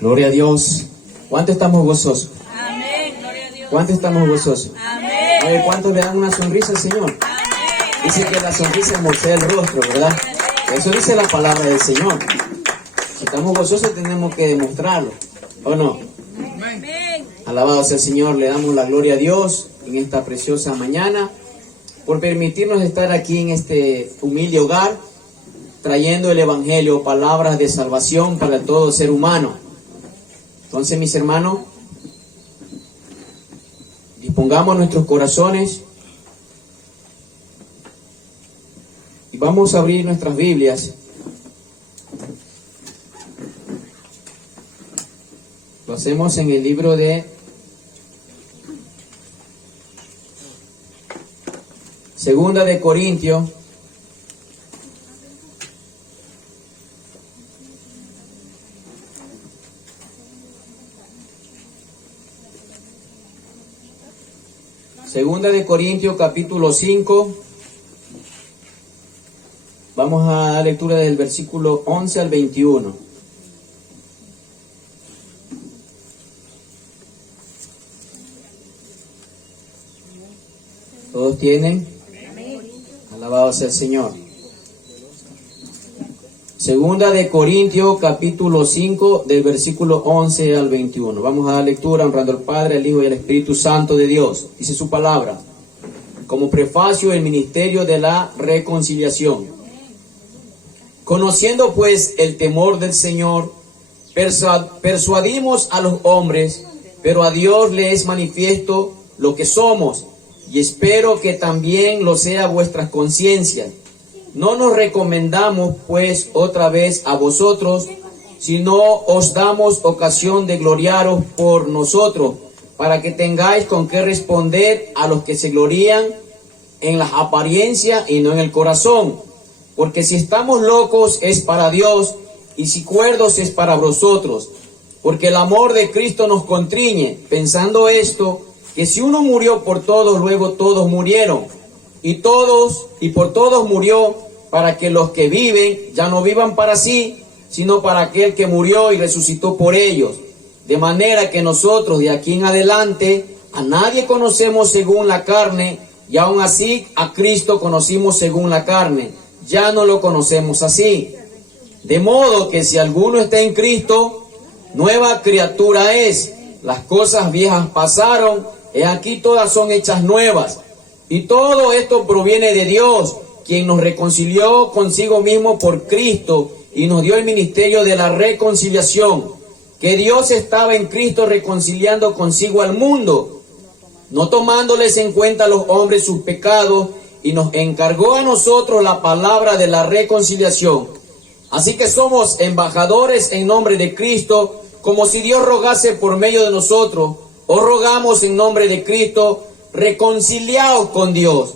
Gloria a Dios. ¿Cuánto estamos gozosos? Amén. Gloria a Dios. ¿Cuánto estamos gozosos? Amén. Oye, ¿cuántos le dan una sonrisa al Señor? Amén. Dice que la sonrisa hermosea el rostro, ¿verdad? Eso dice la palabra del Señor. Si estamos gozosos tenemos que demostrarlo, ¿o no? Amén. Alabado sea el Señor, le damos la gloria a Dios en esta preciosa mañana por permitirnos estar aquí en este humilde hogar, trayendo el Evangelio, palabras de salvación para todo ser humano. Entonces, mis hermanos, dispongamos nuestros corazones y vamos a abrir nuestras Biblias. Lo hacemos en el libro de Segunda de Corintios, Segunda de Corintios capítulo 5. Vamos a dar lectura del versículo 11 al 21. ¿Todos tienen? Alabado sea el Señor. Segunda de Corintios capítulo 5 del versículo 11 al 21. Vamos a dar lectura honrando al Padre, al Hijo y al Espíritu Santo de Dios. Dice su palabra. Como prefacio el ministerio de la reconciliación. Conociendo pues el temor del Señor, persuadimos a los hombres, pero a Dios le es manifiesto lo que somos, y espero que también lo sea vuestras conciencias. No nos recomendamos pues otra vez a vosotros, sino os damos ocasión de gloriaros por nosotros, para que tengáis con qué responder a los que se glorían en las apariencias y no en el corazón. Porque si estamos locos es para Dios, y si cuerdos es para vosotros. Porque el amor de Cristo nos constriñe, pensando esto, que si uno murió por todos, luego todos murieron. Y por todos murió, para que los que viven ya no vivan para sí, sino para aquel que murió y resucitó por ellos. De manera que nosotros de aquí en adelante a nadie conocemos según la carne, y aún así a Cristo conocimos según la carne. Ya no lo conocemos así. De modo que si alguno está en Cristo, nueva criatura es. Las cosas viejas pasaron, he aquí todas son hechas nuevas. Y todo esto proviene de Dios, quien nos reconcilió consigo mismo por Cristo y nos dio el ministerio de la reconciliación. Que Dios estaba en Cristo reconciliando consigo al mundo, no tomándoles en cuenta a los hombres sus pecados, y nos encargó a nosotros la palabra de la reconciliación. Así que somos embajadores en nombre de Cristo, como si Dios rogase por medio de nosotros. Os rogamos en nombre de Cristo, reconciliaos con Dios.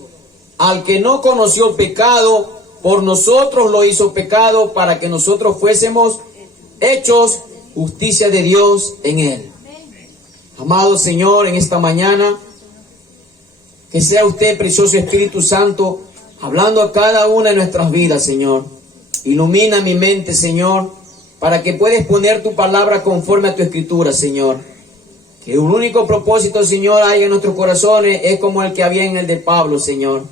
Al que no conoció pecado, por nosotros lo hizo pecado, para que nosotros fuésemos hechos justicia de Dios en él. Amado Señor, en esta mañana, que sea usted, precioso Espíritu Santo, hablando a cada una de nuestras vidas, Señor. Ilumina mi mente, Señor, para que puedas poner tu palabra conforme a tu escritura, Señor. Que el único propósito, Señor, hay en nuestros corazones es como el que había en el de Pablo, Señor.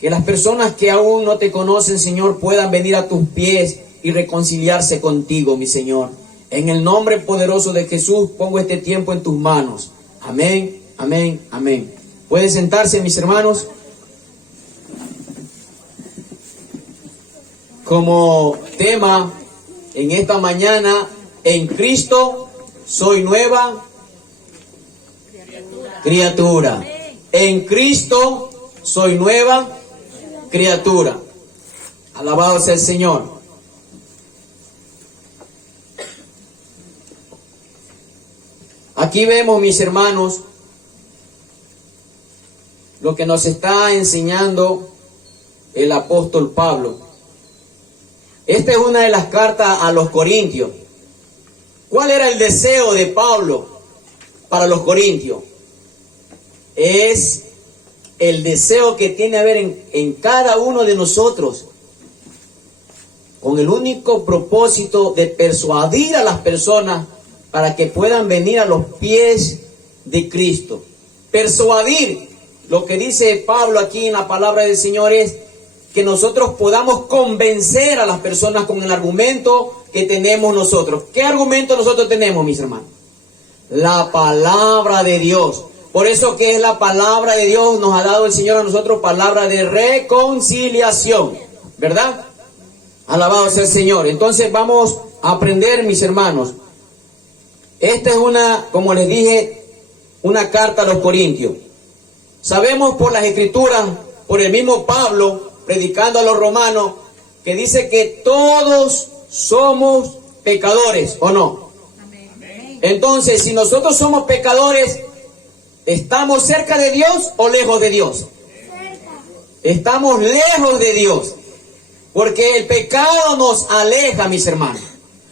Que las personas que aún no te conocen, Señor, puedan venir a tus pies y reconciliarse contigo, mi Señor. En el nombre poderoso de Jesús pongo este tiempo en tus manos. Amén, amén, amén. ¿Pueden sentarse, mis hermanos? Como tema en esta mañana, en Cristo soy nueva criatura. En Cristo soy nueva criatura. Alabado sea el Señor. Aquí vemos, mis hermanos, lo que nos está enseñando el apóstol Pablo. Esta es una de las cartas a los Corintios. ¿Cuál era el deseo de Pablo para los Corintios? Es el deseo que tiene a ver en cada uno de nosotros, con el único propósito de persuadir a las personas para que puedan venir a los pies de Cristo. Persuadir, lo que dice Pablo aquí en la palabra del Señor es que nosotros podamos convencer a las personas con el argumento que tenemos nosotros. ¿Qué argumento nosotros tenemos, mis hermanos? La palabra de Dios. Por eso que es la palabra de Dios, nos ha dado el Señor a nosotros palabra de reconciliación, ¿verdad? Alabado sea el Señor. Entonces vamos a aprender, mis hermanos. Esta es como les dije, una carta a los Corintios. Sabemos por las Escrituras, por el mismo Pablo, predicando a los romanos, que dice que todos somos pecadores, ¿o no? Amén. Entonces, si nosotros somos pecadores, ¿estamos cerca de Dios o lejos de Dios? Estamos lejos de Dios, porque el pecado nos aleja, mis hermanos.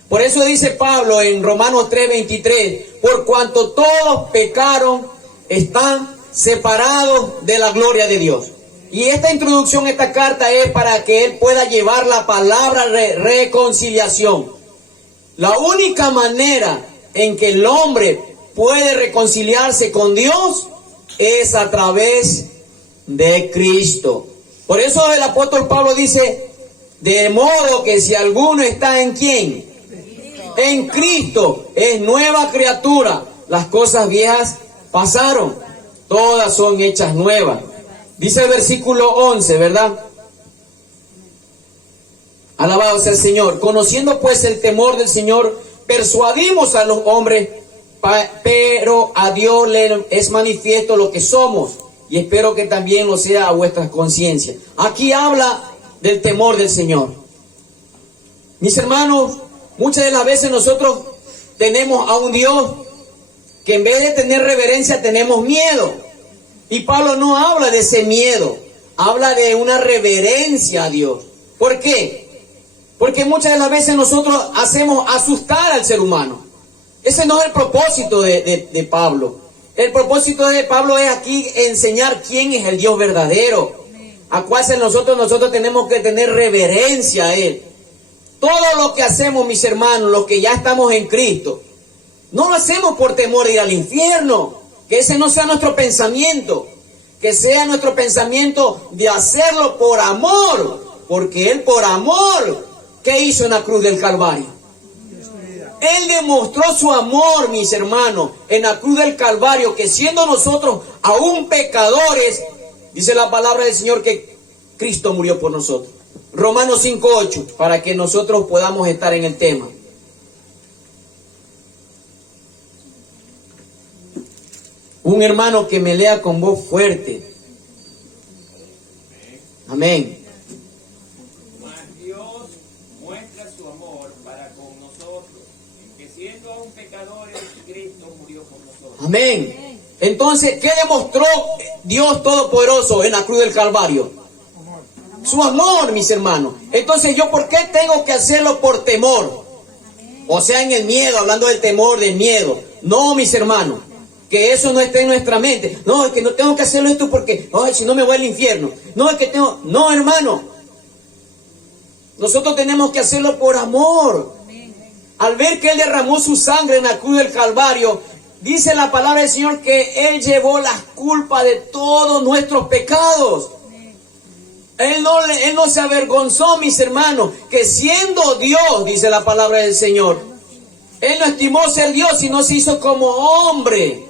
Por eso dice Pablo en Romanos 3:23, por cuanto todos pecaron, están separados de la gloria de Dios. Y esta introducción, esta carta es para que él pueda llevar la palabra de reconciliación. La única manera en que el hombre puede reconciliarse con Dios es a través de Cristo. Por eso el apóstol Pablo dice, de modo que si alguno está en ¿quién? En Cristo, es nueva criatura. Las cosas viejas pasaron, todas son hechas nuevas. Dice el versículo 11, ¿verdad? Alabado sea el Señor. Conociendo pues el temor del Señor, persuadimos a los hombres, pero a Dios le es manifiesto lo que somos, y espero que también lo sea a vuestras conciencias. Aquí habla del temor del Señor. Mis hermanos, muchas de las veces nosotros tenemos a un Dios que en vez de tener reverencia tenemos miedo. Y Pablo no habla de ese miedo, habla de una reverencia a Dios. ¿Por qué? Porque muchas de las veces nosotros hacemos asustar al ser humano. Ese no es el propósito de Pablo. El propósito de Pablo es aquí enseñar quién es el Dios verdadero, a cuál nosotros tenemos que tener reverencia a Él. Todo lo que hacemos, mis hermanos, los que ya estamos en Cristo, no lo hacemos por temor de ir al infierno. Que ese no sea nuestro pensamiento, que sea nuestro pensamiento de hacerlo por amor, porque Él por amor, ¿qué hizo en la cruz del Calvario? Él demostró su amor, mis hermanos, en la cruz del Calvario, que siendo nosotros aún pecadores, dice la palabra del Señor que Cristo murió por nosotros. Romanos 5:8, para que nosotros podamos estar en el tema. Un hermano que me lea con voz fuerte. Amén. Mas Dios muestra su amor para con nosotros, en que siendo aún pecadores, Cristo murió por nosotros. Amén. Entonces, ¿qué demostró Dios Todopoderoso en la cruz del Calvario? Su amor, mis hermanos. Entonces, ¿yo por qué tengo que hacerlo por temor? O sea, en el miedo, hablando del temor, del miedo. No, mis hermanos. Que eso no esté en nuestra mente. No, es que no tengo que hacerlo esto porque, ay, si no me voy al infierno. No, es que tengo... No, hermano. Nosotros tenemos que hacerlo por amor. Al ver que Él derramó su sangre en la cruz del Calvario, dice la palabra del Señor que Él llevó las culpas de todos nuestros pecados. Él no se avergonzó, mis hermanos, que siendo Dios, dice la palabra del Señor, Él no estimó ser Dios, sino se hizo como hombre.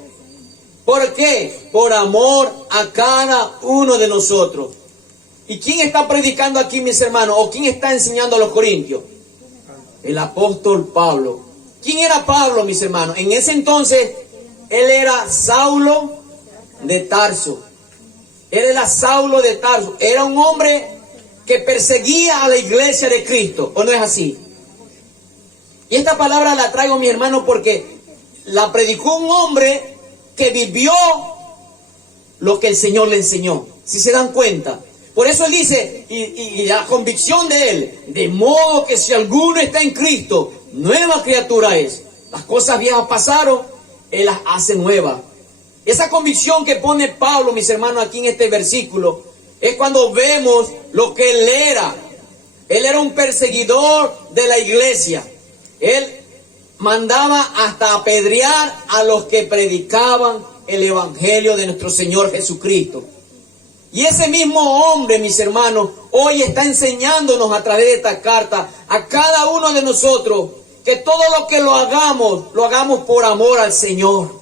¿Por qué? Por amor a cada uno de nosotros. ¿Y quién está predicando aquí, mis hermanos? ¿O quién está enseñando a los corintios? El apóstol Pablo. ¿Quién era Pablo, mis hermanos? En ese entonces, él era Saulo de Tarso. Él era Saulo de Tarso. Era un hombre que perseguía a la iglesia de Cristo. ¿O no es así? Y esta palabra la traigo, mi hermano, porque la predicó un hombre que vivió lo que el Señor le enseñó. Si se dan cuenta. Por eso él dice, y la convicción de él, de modo que si alguno está en Cristo, nueva criatura es. Las cosas viejas pasaron, Él las hace nuevas. Esa convicción que pone Pablo, mis hermanos, aquí en este versículo, es cuando vemos lo que él era. Él era un perseguidor de la iglesia. Él mandaba hasta apedrear a los que predicaban el evangelio de nuestro Señor Jesucristo. Y ese mismo hombre, mis hermanos, hoy está enseñándonos a través de esta carta a cada uno de nosotros que todo lo que lo hagamos por amor al Señor.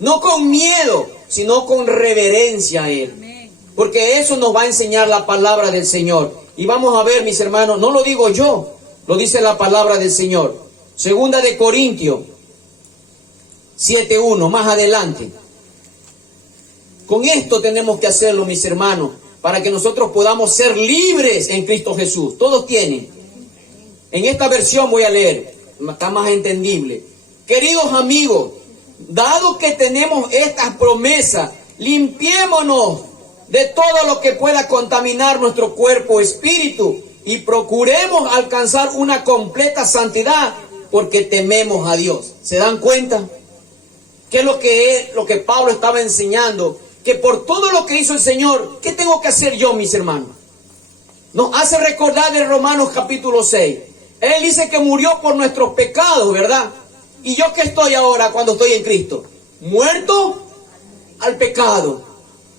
No con miedo, sino con reverencia a Él. Porque eso nos va a enseñar la palabra del Señor. Y vamos a ver, mis hermanos, no lo digo yo, lo dice la palabra del Señor. Segunda de Corintios 7:1, más adelante. Con esto tenemos que hacerlo, mis hermanos, para que nosotros podamos ser libres en Cristo Jesús. Todos tienen. En esta versión voy a leer, está más entendible. Queridos amigos, dado que tenemos estas promesas, limpiémonos de todo lo que pueda contaminar nuestro cuerpo o espíritu y procuremos alcanzar una completa santidad porque tememos a Dios. ¿Se dan cuenta? ¿Qué es lo que Pablo estaba enseñando? Que por todo lo que hizo el Señor, ¿qué tengo que hacer yo, mis hermanos? Nos hace recordar de Romanos capítulo 6. Él dice que murió por nuestros pecados, ¿verdad? ¿Y yo qué estoy ahora cuando estoy en Cristo? Muerto al pecado.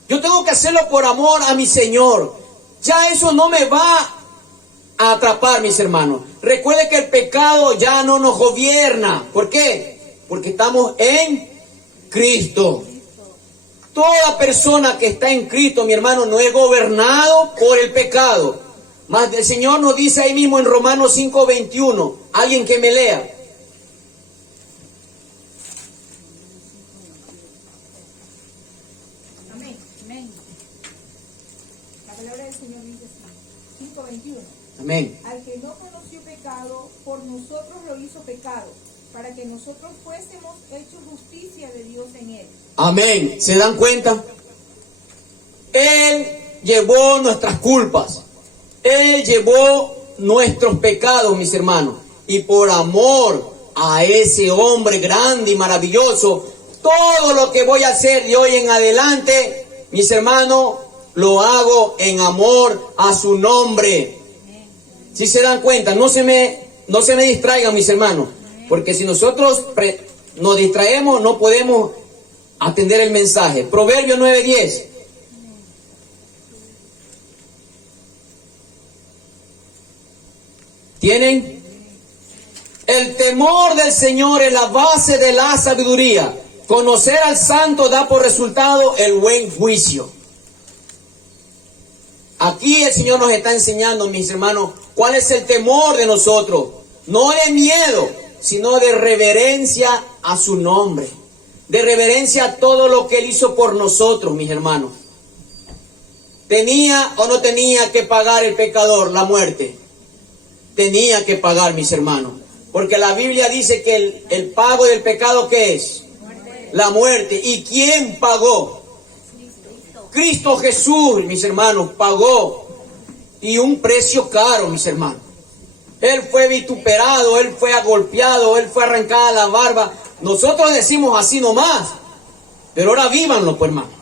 Yo tengo que hacerlo por amor a mi Señor. Ya eso no me va a atrapar, mis hermanos. Recuerde que el pecado ya no nos gobierna. ¿Por qué? Porque estamos en Cristo. Toda persona que está en Cristo, mi hermano, no es gobernado por el pecado. Mas el Señor nos dice ahí mismo en Romanos 5:21. Alguien que me lea. Amén. Amén. La palabra del Señor dice así. 5:21. Amén. Al que no conoció pecado, por nosotros lo hizo pecado, para que nosotros fuésemos hechos justicia de Dios en él. Amén. ¿Se dan cuenta? Él llevó nuestras culpas. Él llevó nuestros pecados, mis hermanos. Y por amor a ese hombre grande y maravilloso, todo lo que voy a hacer de hoy en adelante, mis hermanos, lo hago en amor a su nombre. Si se dan cuenta, no se me distraigan, mis hermanos. Porque si nosotros nos distraemos, no podemos atender el mensaje. Proverbios 9:10. ¿Tienen? El temor del Señor es la base de la sabiduría. Conocer al santo da por resultado el buen juicio. Aquí el Señor nos está enseñando, mis hermanos, cuál es el temor de nosotros. No de miedo, sino de reverencia a su nombre. De reverencia a todo lo que Él hizo por nosotros, mis hermanos. ¿Tenía o no tenía que pagar el pecador la muerte? Tenía que pagar, mis hermanos. Porque la Biblia dice que el pago del pecado, ¿qué es? La muerte. ¿Y quién pagó? Cristo Jesús, mis hermanos, pagó. Y un precio caro, mis hermanos. Él fue vituperado, Él fue agolpeado, Él fue arrancada la barba. Nosotros decimos así nomás. Pero ahora vívanlo, pues, hermano.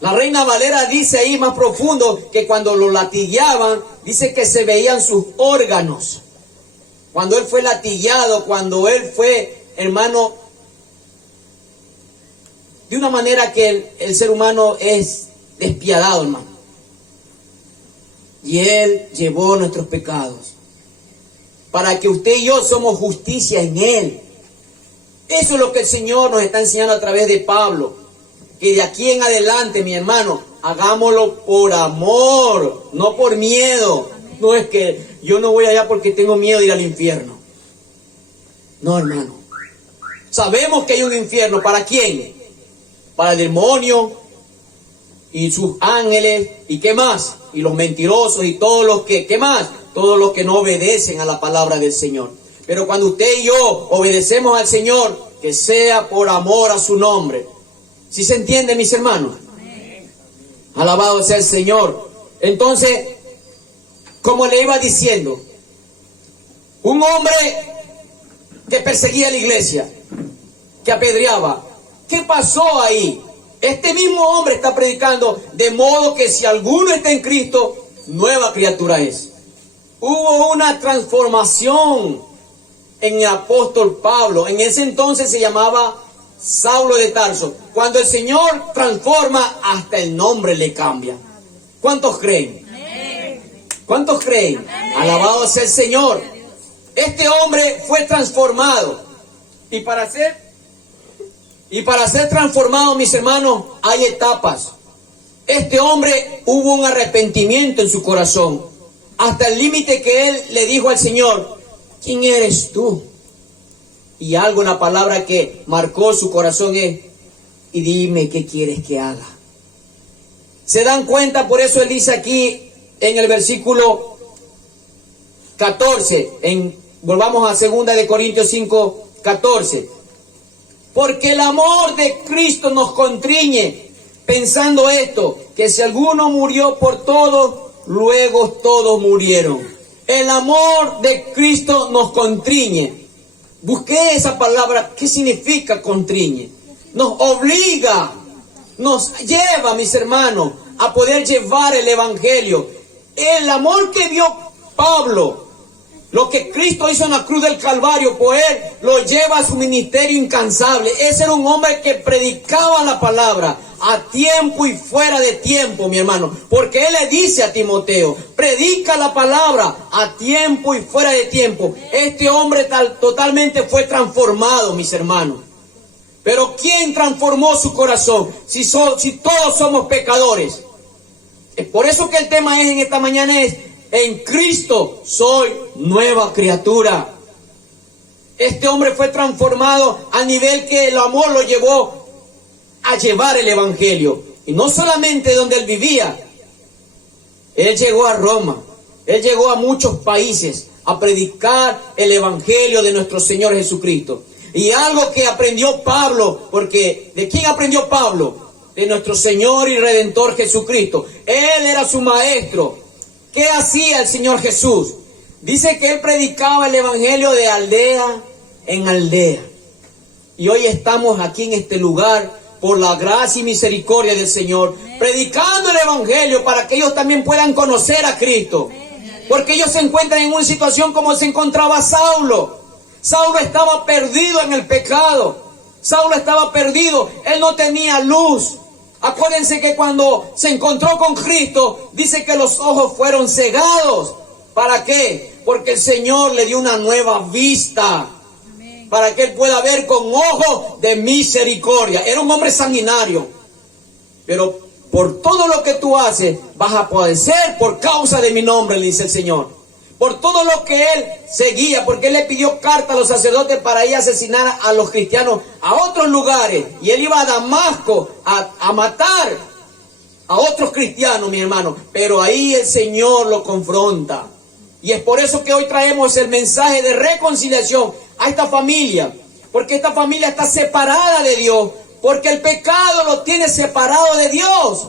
La Reina Valera dice ahí más profundo que cuando lo latigueaban, dice que se veían sus órganos. Cuando Él fue latigueado, cuando Él fue, hermano, de una manera que el ser humano es despiadado, hermano. Y Él llevó nuestros pecados. Para que usted y yo somos justicia en Él. Eso es lo que el Señor nos está enseñando a través de Pablo. Que de aquí en adelante, mi hermano, hagámoslo por amor, no por miedo. No es que yo no voy allá porque tengo miedo de ir al infierno. No, hermano. Sabemos que hay un infierno. ¿Para quién? Para el demonio y sus ángeles. ¿Y qué más? Y los mentirosos y todos los que... ¿Qué más? Todos los que no obedecen a la palabra del Señor. Pero cuando usted y yo obedecemos al Señor, que sea por amor a su nombre. ¿Sí se entiende, mis hermanos? Alabado sea el Señor. Entonces, como le iba diciendo, un hombre que perseguía a la iglesia, que apedreaba. ¿Qué pasó ahí? Este mismo hombre está predicando, de modo que si alguno está en Cristo, nueva criatura es. Hubo una transformación en el apóstol Pablo. En ese entonces se llamaba Saulo de Tarso. Cuando el Señor transforma, hasta el nombre le cambia. ¿Cuántos creen? ¿Cuántos creen? Alabado sea el Señor. Este hombre fue transformado. Y para ser transformado, mis hermanos, hay etapas. Este hombre hubo un arrepentimiento en su corazón, hasta el límite que él le dijo al Señor: ¿quién eres tú? Y algo, una palabra que marcó su corazón es: y dime qué quieres que haga. ¿Se dan cuenta? Por eso él dice aquí en el versículo 14, volvamos a 2 de Corintios 5, 14. Porque el amor de Cristo nos constriñe, pensando esto, que si alguno murió por todos, luego todos murieron. El amor de Cristo nos constriñe. Busqué esa palabra. ¿Qué significa constriñe? Nos obliga, nos lleva, mis hermanos, a poder llevar el evangelio. El amor que vio Pablo, lo que Cristo hizo en la cruz del Calvario, pues él lo lleva a su ministerio incansable. Ese era un hombre que predicaba la palabra a tiempo y fuera de tiempo, mi hermano. Porque él le dice a Timoteo: predica la palabra a tiempo y fuera de tiempo. Este hombre totalmente fue transformado, mis hermanos. Pero ¿quién transformó su corazón? Si todos somos pecadores. Es por eso que el tema en esta mañana es: en Cristo soy nueva criatura. Este hombre fue transformado a nivel que el amor lo llevó a llevar el evangelio. Y no solamente donde él vivía. Él llegó a Roma. Él llegó a muchos países a predicar el evangelio de nuestro Señor Jesucristo. Y algo que aprendió Pablo, porque ¿de quién aprendió Pablo? De nuestro Señor y Redentor Jesucristo. Él era su maestro. ¿Qué hacía el Señor Jesús? Dice que él predicaba el evangelio de aldea en aldea. Y hoy estamos aquí en este lugar por la gracia y misericordia del Señor, predicando el evangelio para que ellos también puedan conocer a Cristo. Porque ellos se encuentran en una situación como se encontraba Saulo. Saulo estaba perdido en el pecado. Saulo estaba perdido. Él no tenía luz. Acuérdense que cuando se encontró con Cristo, dice que los ojos fueron cegados. ¿Para qué? Porque el Señor le dio una nueva vista. Para que él pueda ver con ojos de misericordia. Era un hombre sanguinario. Pero por todo lo que tú haces, vas a padecer por causa de mi nombre, le dice el Señor. Por todo lo que él seguía, porque él le pidió carta a los sacerdotes para ir a asesinar a los cristianos a otros lugares. Y él iba a Damasco a matar a otros cristianos, mi hermano. Pero ahí el Señor lo confronta. Y es por eso que hoy traemos el mensaje de reconciliación a esta familia. Porque esta familia está separada de Dios. Porque el pecado lo tiene separado de Dios.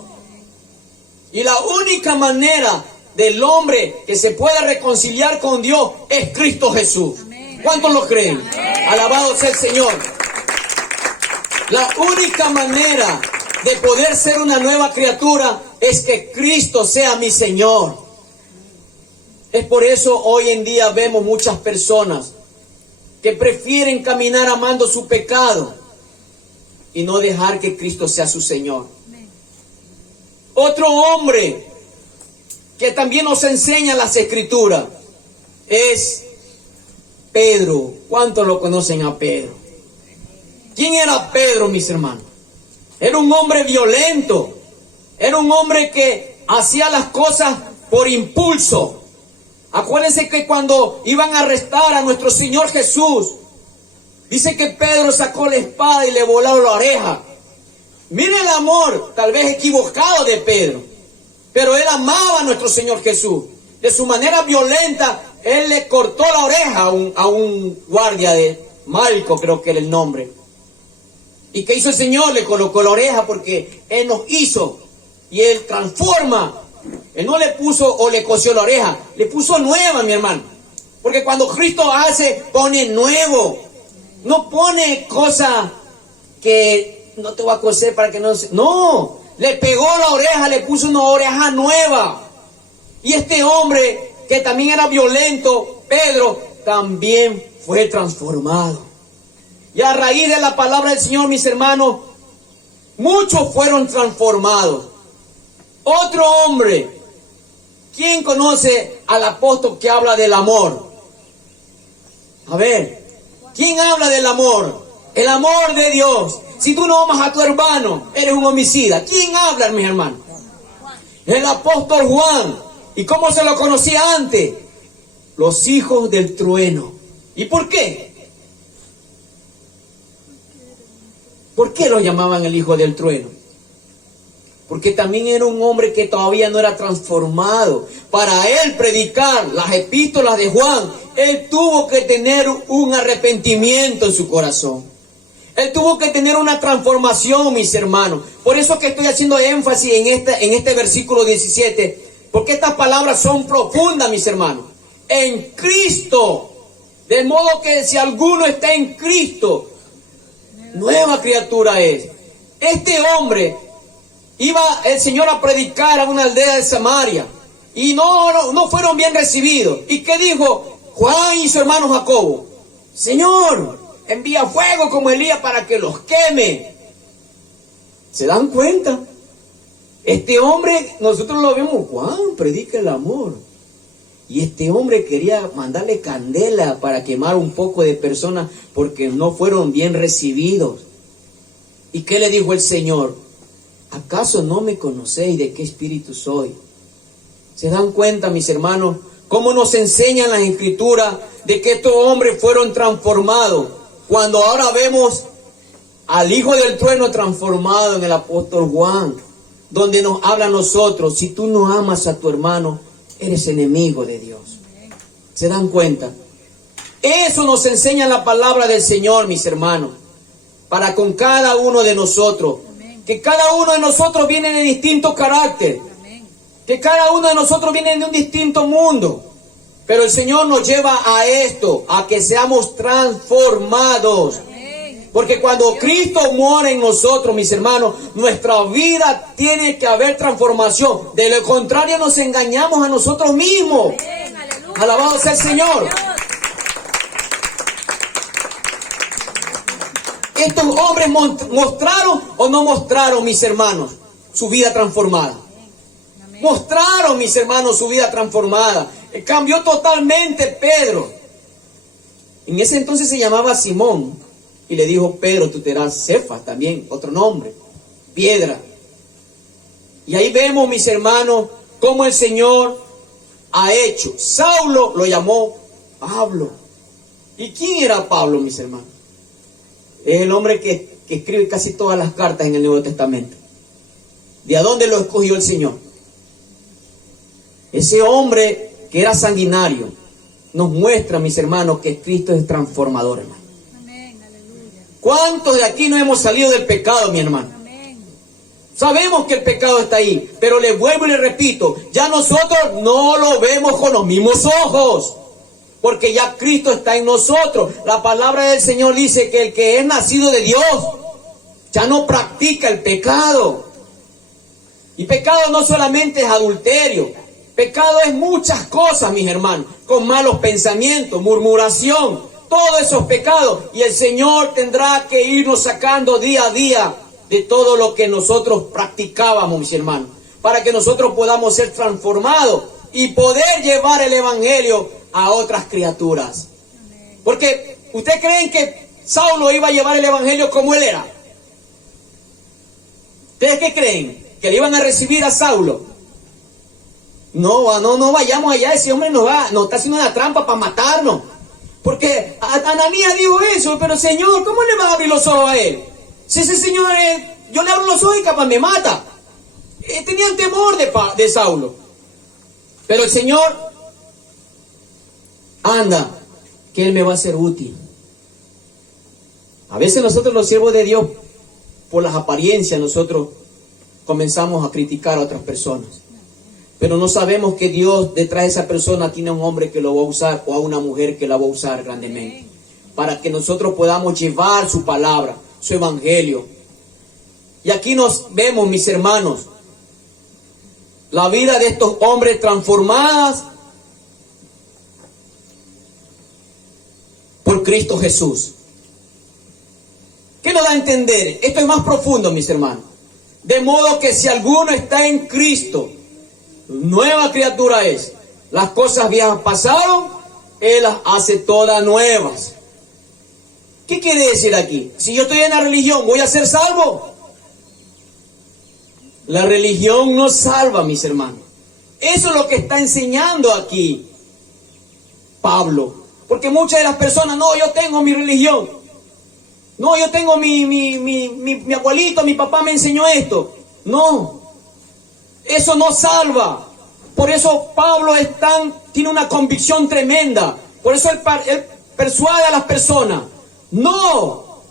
Y la única manera del hombre que se puede reconciliar con Dios es Cristo Jesús. ¿Cuántos lo creen? Amén. Alabado sea el Señor. La única manera de poder ser una nueva criatura es que Cristo sea mi Señor. Es por eso hoy en día vemos muchas personas que prefieren caminar amando su pecado y no dejar que Cristo sea su Señor. Otro hombre que también nos enseña las Escrituras es Pedro. ¿Cuántos lo conocen a Pedro? ¿Quién era Pedro, mis hermanos? Era un hombre violento. Era un hombre que hacía las cosas por impulso. Acuérdense que cuando iban a arrestar a nuestro Señor Jesús, dice que Pedro sacó la espada y le voló la oreja. Mire el amor, tal vez equivocado, de Pedro. Pero él amaba a nuestro Señor Jesús. De su manera violenta, él le cortó la oreja a un guardia de Malco, creo que era el nombre. ¿Y qué hizo el Señor? Le colocó la oreja porque Él nos hizo. Y Él transforma. Él no le puso o le cosió la oreja. Le puso nueva, mi hermano. Porque cuando Cristo hace, pone nuevo. No pone cosas que no te voy a coser para que no se... No. Le pegó la oreja, le puso una oreja nueva. Y este hombre, que también era violento, Pedro, también fue transformado. Y a raíz de la palabra del Señor, mis hermanos, muchos fueron transformados. Otro hombre, ¿quién conoce al apóstol que habla del amor? A ver, ¿quién habla del amor? El amor de Dios. Si tú no amas a tu hermano, eres un homicida. ¿Quién habla, mis hermanos? El apóstol Juan. ¿Y cómo se lo conocía antes? Los hijos del trueno. ¿Y por qué? ¿Por qué lo llamaban el hijo del trueno? Porque también era un hombre que todavía no era transformado. Para él predicar las epístolas de Juan, él tuvo que tener un arrepentimiento en su corazón. Él tuvo que tener una transformación, mis hermanos. Por eso que estoy haciendo énfasis en este versículo 17. Porque estas palabras son profundas, mis hermanos. En Cristo. De modo que si alguno está en Cristo, nueva criatura es. Este hombre iba el Señor a predicar a una aldea de Samaria. Y no fueron bien recibidos. ¿Y qué dijo Juan y su hermano Jacobo? Señor, envía fuego como Elías para que los queme. ¿Se dan cuenta? Este hombre, nosotros lo vemos, Juan predica el amor. Y este hombre quería mandarle candela para quemar un poco de personas porque no fueron bien recibidos. ¿Y qué le dijo el Señor? ¿Acaso no me conocéis de qué espíritu soy? ¿Se dan cuenta, mis hermanos, cómo nos enseñan las Escrituras de que estos hombres fueron transformados? Cuando ahora vemos al hijo del trueno transformado en el apóstol Juan, donde nos habla a nosotros, si tú no amas a tu hermano, eres enemigo de Dios. ¿Se dan cuenta? Eso nos enseña la palabra del Señor, mis hermanos, para con cada uno de nosotros. Que cada uno de nosotros viene de distinto carácter. Que cada uno de nosotros viene de un distinto mundo. Pero el Señor nos lleva a esto, a que seamos transformados. Porque cuando Cristo mora en nosotros, mis hermanos, nuestra vida tiene que haber transformación. De lo contrario, nos engañamos a nosotros mismos. Alabado sea el Señor. Estos hombres mostraron o no mostraron, mis hermanos, su vida transformada. Mostraron, mis hermanos, su vida transformada. Cambió totalmente Pedro. En ese entonces se llamaba Simón. Y le dijo, Pedro, tú te darás Cefas, también, otro nombre, piedra. Y ahí vemos, mis hermanos, cómo el Señor ha hecho. Saulo lo llamó Pablo. ¿Y quién era Pablo, mis hermanos? Es el hombre que escribe casi todas las cartas en el Nuevo Testamento. ¿De a dónde lo escogió el Señor? Ese hombre que era sanguinario nos muestra, mis hermanos, que Cristo es transformador, hermano. ¿Cuántos de aquí no hemos salido del pecado, mi hermano? Sabemos que el pecado está ahí, pero le vuelvo y le repito, ya nosotros no lo vemos con los mismos ojos, porque ya Cristo está en nosotros. La palabra del Señor dice que el que es nacido de Dios ya no practica el pecado. Y pecado no solamente es adulterio, pecado es muchas cosas, mis hermanos, con malos pensamientos, murmuración, todos esos pecados. Y el Señor tendrá que irnos sacando día a día de todo lo que nosotros practicábamos, mis hermanos, para que nosotros podamos ser transformados y poder llevar el Evangelio a otras criaturas. Porque, ¿ustedes creen que Saulo iba a llevar el Evangelio como él era? ¿Ustedes qué creen? ¿Que le iban a recibir a Saulo? No vayamos allá, ese hombre nos está haciendo una trampa para matarnos. Porque Ananías dijo eso, pero Señor, ¿cómo le va a abrir los ojos a él? Si ese Señor, yo le abro los ojos y capaz me mata. Tenían temor de Saulo. Pero el Señor, anda, que Él me va a ser útil. A veces nosotros los siervos de Dios, por las apariencias, nosotros comenzamos a criticar a otras personas. Pero no sabemos que Dios detrás de esa persona tiene a un hombre que lo va a usar o a una mujer que la va a usar grandemente. Para que nosotros podamos llevar su palabra, su evangelio. Y aquí nos vemos, mis hermanos, la vida de estos hombres transformadas. por Cristo Jesús. ¿Qué nos da a entender? Esto es más profundo, mis hermanos. De modo que si alguno está en Cristo, nueva criatura es. Las cosas viejas pasaron, Él las hace todas nuevas. ¿Qué quiere decir aquí? Si yo estoy en la religión, ¿voy a ser salvo? La religión no salva, mis hermanos. Eso es lo que está enseñando aquí Pablo. Porque muchas de las personas, no, yo tengo mi religión. No, yo tengo mi abuelito, mi papá me enseñó esto. No, eso no salva. Por eso Pablo tiene una convicción tremenda. Por eso él persuade a las personas. No,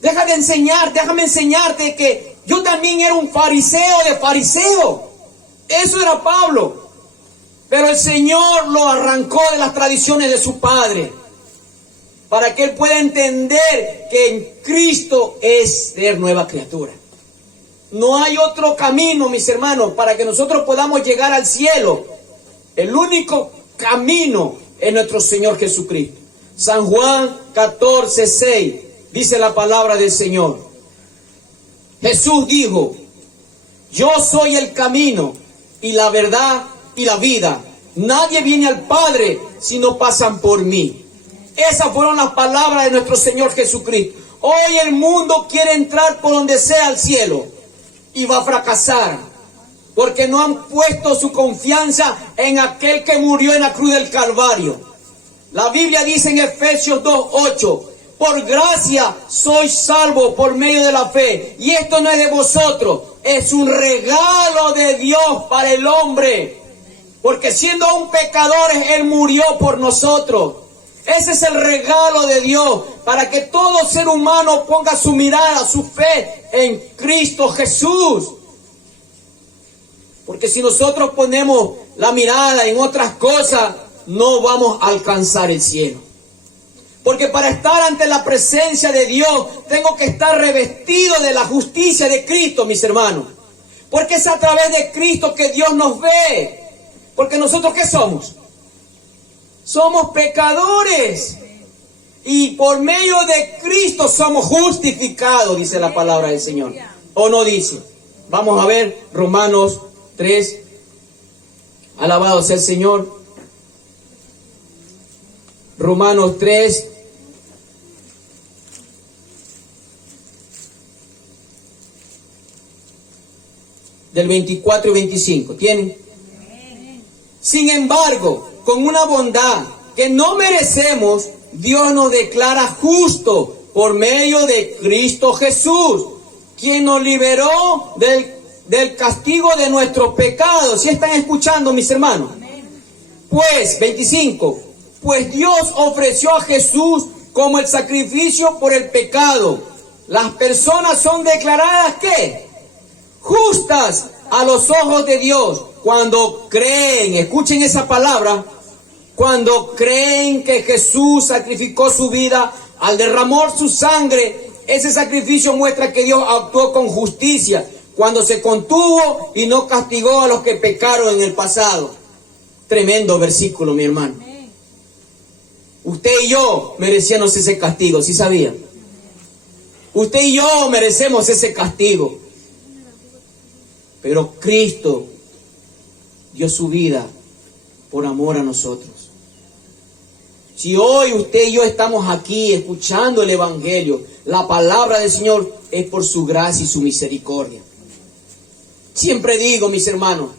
déjame enseñarte que yo también era un fariseo de fariseo. Eso era Pablo. Pero el Señor lo arrancó de las tradiciones de su padre, para que él pueda entender que en Cristo es ser nueva criatura. No hay otro camino, mis hermanos, para que nosotros podamos llegar al cielo. El único camino es nuestro Señor Jesucristo. San Juan 14:6 dice la palabra del Señor. Jesús dijo: yo soy el camino y la verdad y la vida. Nadie viene al Padre si no pasan por mí. Esas fueron las palabras de nuestro Señor Jesucristo. Hoy el mundo quiere entrar por donde sea al cielo y va a fracasar, porque no han puesto su confianza en aquel que murió en la cruz del Calvario. La Biblia dice en Efesios 2:8: por gracia sois salvos por medio de la fe, y esto no es de vosotros, es un regalo de Dios para el hombre, porque siendo aún pecadores Él murió por nosotros. Ese es el regalo de Dios, para que todo ser humano ponga su mirada, su fe en Cristo Jesús. Porque si nosotros ponemos la mirada en otras cosas, no vamos a alcanzar el cielo. Porque para estar ante la presencia de Dios, tengo que estar revestido de la justicia de Cristo, mis hermanos. Porque es a través de Cristo que Dios nos ve. Porque nosotros, ¿qué somos? Somos pecadores. Y por medio de Cristo somos justificados, dice la palabra del Señor. ¿O no dice? Vamos a ver Romanos 3. Alabado sea el Señor. Romanos 3. Del 24 y 25. ¿Tienen? Sin embargo, con una bondad que no merecemos, Dios nos declara justo por medio de Cristo Jesús, quien nos liberó del castigo de nuestros pecados. ¿Sí están escuchando, mis hermanos? Pues, 25, pues Dios ofreció a Jesús como el sacrificio por el pecado. Las personas son declaradas, ¿qué? Justas a los ojos de Dios cuando creen, escuchen esa palabra, cuando creen que Jesús sacrificó su vida al derramar su sangre. Ese sacrificio muestra que Dios actuó con justicia cuando se contuvo y no castigó a los que pecaron en el pasado. Tremendo versículo, mi hermano. Usted y yo merecíamos ese castigo, ¿sí sabía? Usted y yo merecemos ese castigo. Pero Cristo dio su vida por amor a nosotros. Si hoy usted y yo estamos aquí escuchando el Evangelio, la palabra del Señor, es por su gracia y su misericordia. Siempre digo, mis hermanos,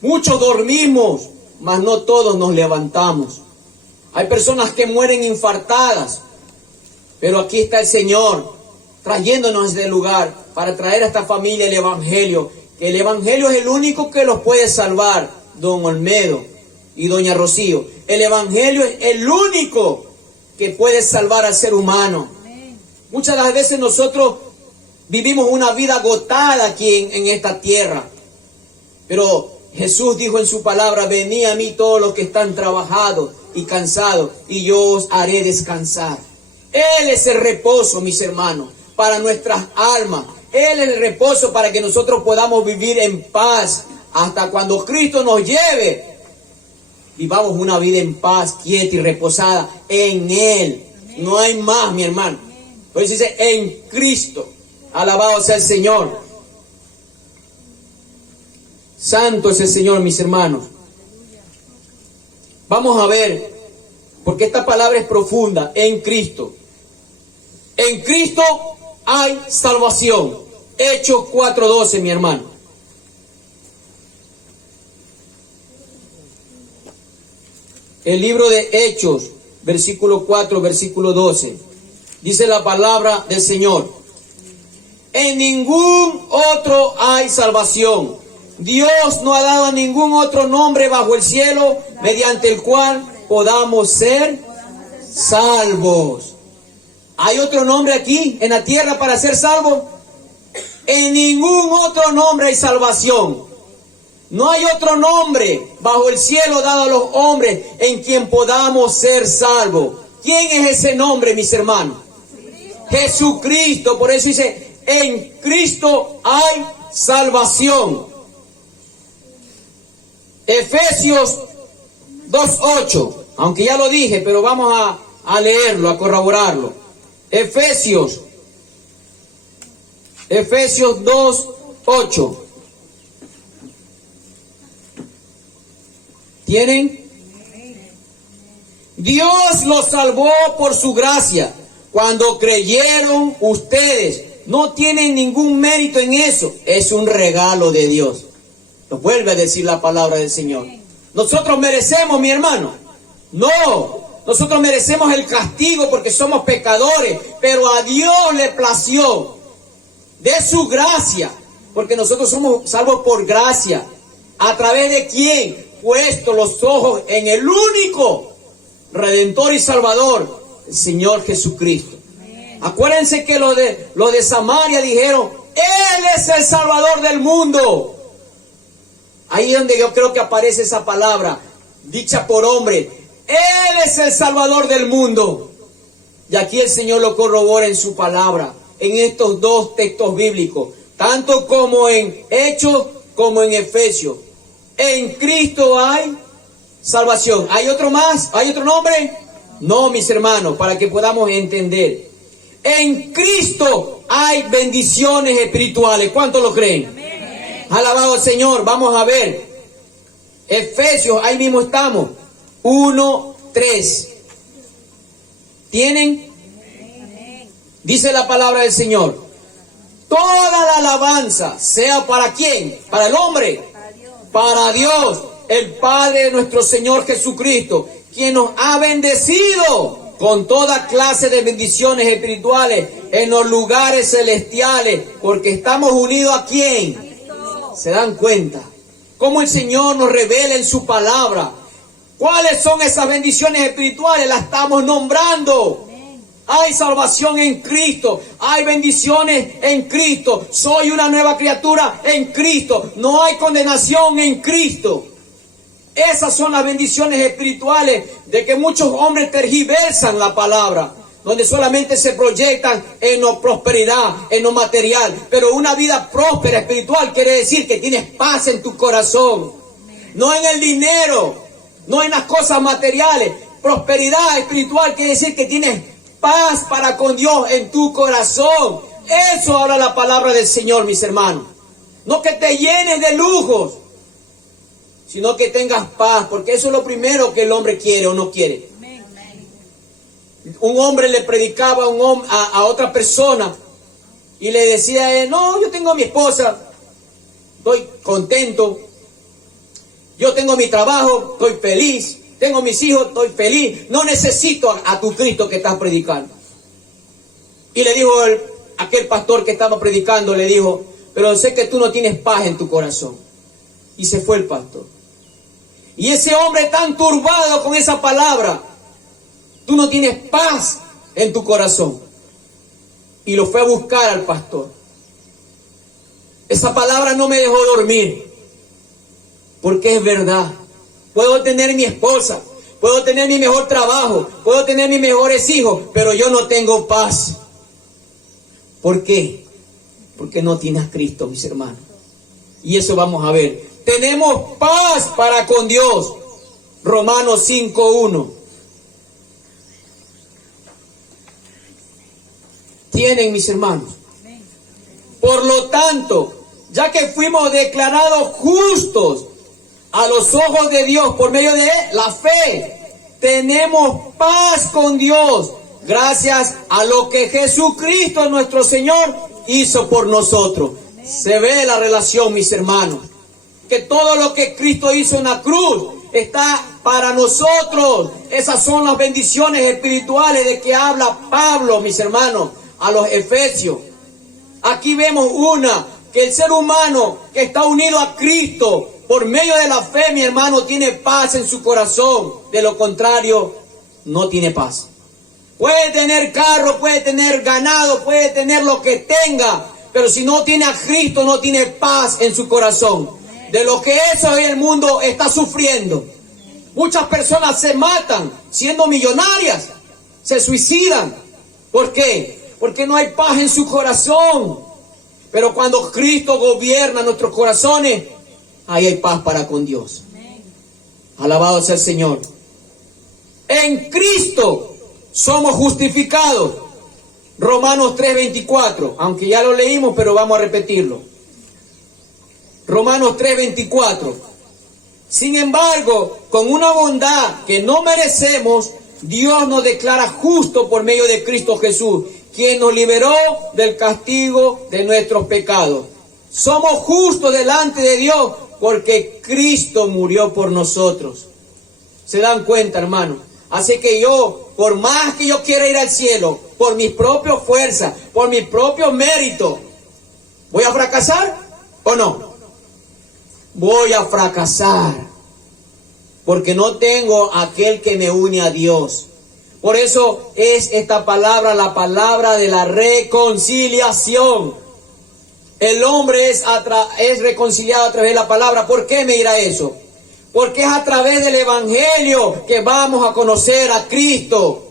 muchos dormimos, mas no todos nos levantamos. Hay personas que mueren infartadas, pero aquí está el Señor trayéndonos de lugar para traer a esta familia el Evangelio. Que el Evangelio es el único que los puede salvar, don Olmedo y doña Rocío. El Evangelio es el único que puede salvar al ser humano. Muchas de las veces nosotros vivimos una vida agotada aquí en esta tierra. Pero Jesús dijo en su palabra: venid a mí todos los que están trabajados y cansados, y yo os haré descansar. Él es el reposo, mis hermanos, para nuestras almas. Él es el reposo para que nosotros podamos vivir en paz hasta cuando Cristo nos lleve vivamos una vida en paz, quieta y reposada en Él. No hay más, mi hermano. Por eso dice, en Cristo. Alabado sea el Señor. Santo es el Señor, mis hermanos. Vamos a ver, porque esta palabra es profunda, en Cristo. En Cristo hay salvación. Hechos 4:12, mi hermano. El libro de Hechos, versículo 4, versículo 12. Dice la palabra del Señor. En ningún otro hay salvación. Dios no ha dado ningún otro nombre bajo el cielo mediante el cual podamos ser salvos. ¿Hay otro nombre aquí en la tierra para ser salvos? En ningún otro nombre hay salvación. No hay otro nombre bajo el cielo dado a los hombres en quien podamos ser salvos. ¿Quién es ese nombre, mis hermanos? Jesucristo. Por eso dice, en Cristo hay salvación. Efesios 2:8. Aunque ya lo dije, pero vamos a leerlo, a corroborarlo. Efesios 2:8. ¿Tienen? Dios los salvó por su gracia. Cuando creyeron ustedes, no tienen ningún mérito en eso. Es un regalo de Dios. Nos vuelve a decir la palabra del Señor. ¿Nosotros merecemos, mi hermano? No. Nosotros merecemos el castigo porque somos pecadores. Pero a Dios le plació de su gracia. Porque nosotros somos salvos por gracia. ¿A través de quién? Puesto los ojos en el único Redentor y Salvador, el Señor Jesucristo. Acuérdense que los de Samaria dijeron, Él es el Salvador del mundo. Ahí es donde yo creo que aparece esa palabra, dicha por hombre. Él es el Salvador del mundo. Y aquí el Señor lo corrobora en su palabra, en estos dos textos bíblicos, tanto como en Hechos como en Efesios. En Cristo hay salvación. ¿Hay otro más? ¿Hay otro nombre? No, mis hermanos, para que podamos entender. En Cristo hay bendiciones espirituales. ¿Cuántos lo creen? Amén. Alabado al Señor. Vamos a ver. Efesios, ahí mismo estamos. 1:3. ¿Tienen? Amén. Dice la palabra del Señor. Toda la alabanza sea para ¿quién? Para el hombre. Para Dios, el Padre de nuestro Señor Jesucristo, quien nos ha bendecido con toda clase de bendiciones espirituales en los lugares celestiales, porque estamos unidos ¿a quién? ¿Se dan cuenta? Cómo el Señor nos revela en su palabra. ¿Cuáles son esas bendiciones espirituales? Las estamos nombrando. Hay salvación en Cristo, hay bendiciones en Cristo, soy una nueva criatura en Cristo, no hay condenación en Cristo. Esas son las bendiciones espirituales de que muchos hombres tergiversan la palabra, donde solamente se proyectan en la prosperidad, en lo material. Pero una vida próspera espiritual quiere decir que tienes paz en tu corazón, no en el dinero, no en las cosas materiales. Prosperidad espiritual quiere decir que tienes paz para con Dios en tu corazón. Eso habla la palabra del Señor, mis hermanos. No que te llenes de lujos, sino que tengas paz, porque eso es lo primero que el hombre quiere o no quiere. Un hombre le predicaba a otra persona y le decía, no, yo tengo a mi esposa, estoy contento, yo tengo mi trabajo, estoy feliz. Tengo mis hijos, estoy feliz. No necesito a tu Cristo que estás predicando. Y le dijo aquel pastor que estaba predicando, le dijo, pero sé que tú no tienes paz en tu corazón. Y se fue el pastor. Y ese hombre tan turbado con esa palabra, tú no tienes paz en tu corazón. Y lo fue a buscar al pastor. Esa palabra no me dejó dormir. Porque es verdad. Puedo tener mi esposa, puedo tener mi mejor trabajo, puedo tener mis mejores hijos, pero yo no tengo paz. ¿Por qué? Porque no tienes a Cristo, mis hermanos. Y eso vamos a ver. Tenemos paz para con Dios. Romanos 5:1. Tienen, mis hermanos. Por lo tanto, ya que fuimos declarados justos a los ojos de Dios por medio de la fe, tenemos paz con Dios gracias a lo que Jesucristo nuestro Señor hizo por nosotros. Se ve la relación, mis hermanos, que todo lo que Cristo hizo en la cruz está para nosotros. Esas son las bendiciones espirituales de que habla Pablo, mis hermanos, a los Efesios. Aquí vemos que el ser humano que está unido a Cristo por medio de la fe, mi hermano, tiene paz en su corazón. De lo contrario, no tiene paz. Puede tener carro, puede tener ganado, puede tener lo que tenga, pero si no tiene a Cristo, no tiene paz en su corazón. De lo que eso hoy el mundo está sufriendo. Muchas personas se matan siendo millonarias, se suicidan. ¿Por qué? Porque no hay paz en su corazón. Pero cuando Cristo gobierna nuestros corazones, ahí hay paz para con Dios. Alabado sea el Señor. En Cristo somos justificados. Romanos 3:24, aunque ya lo leímos, pero vamos a repetirlo. Romanos 3:24. Sin embargo, con una bondad que no merecemos, Dios nos declara justo por medio de Cristo Jesús, quien nos liberó del castigo de nuestros pecados. Somos justos delante de Dios porque Cristo murió por nosotros. ¿Se dan cuenta, hermano? Así que yo, por más que yo quiera ir al cielo, por mis propias fuerzas, por mis propios méritos, ¿voy a fracasar o no? Voy a fracasar porque no tengo aquel que me une a Dios. Por eso es esta palabra, la palabra de la reconciliación. El hombre es reconciliado a través de la palabra. ¿Por qué me dirá eso? Porque es a través del Evangelio que vamos a conocer a Cristo.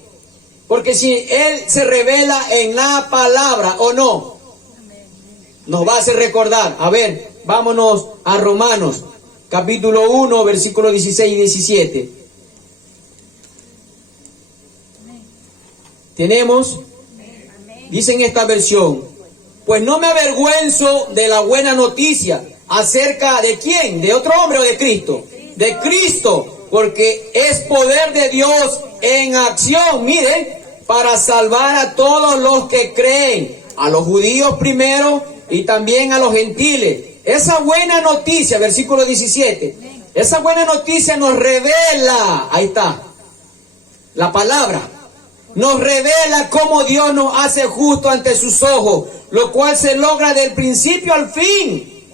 Porque si Él se revela en la palabra o no, nos va a hacer recordar. A ver, vámonos a Romanos, capítulo 1, versículos 16 y 17. Tenemos, dice en esta versión, pues no me avergüenzo de la buena noticia. ¿Acerca de quién? ¿De otro hombre o de Cristo? De Cristo, porque es poder de Dios en acción, miren, para salvar a todos los que creen, a los judíos primero y también a los gentiles. Esa buena noticia, versículo 17, esa buena noticia nos revela, ahí está, la palabra, nos revela cómo Dios nos hace justo ante sus ojos, lo cual se logra del principio al fin,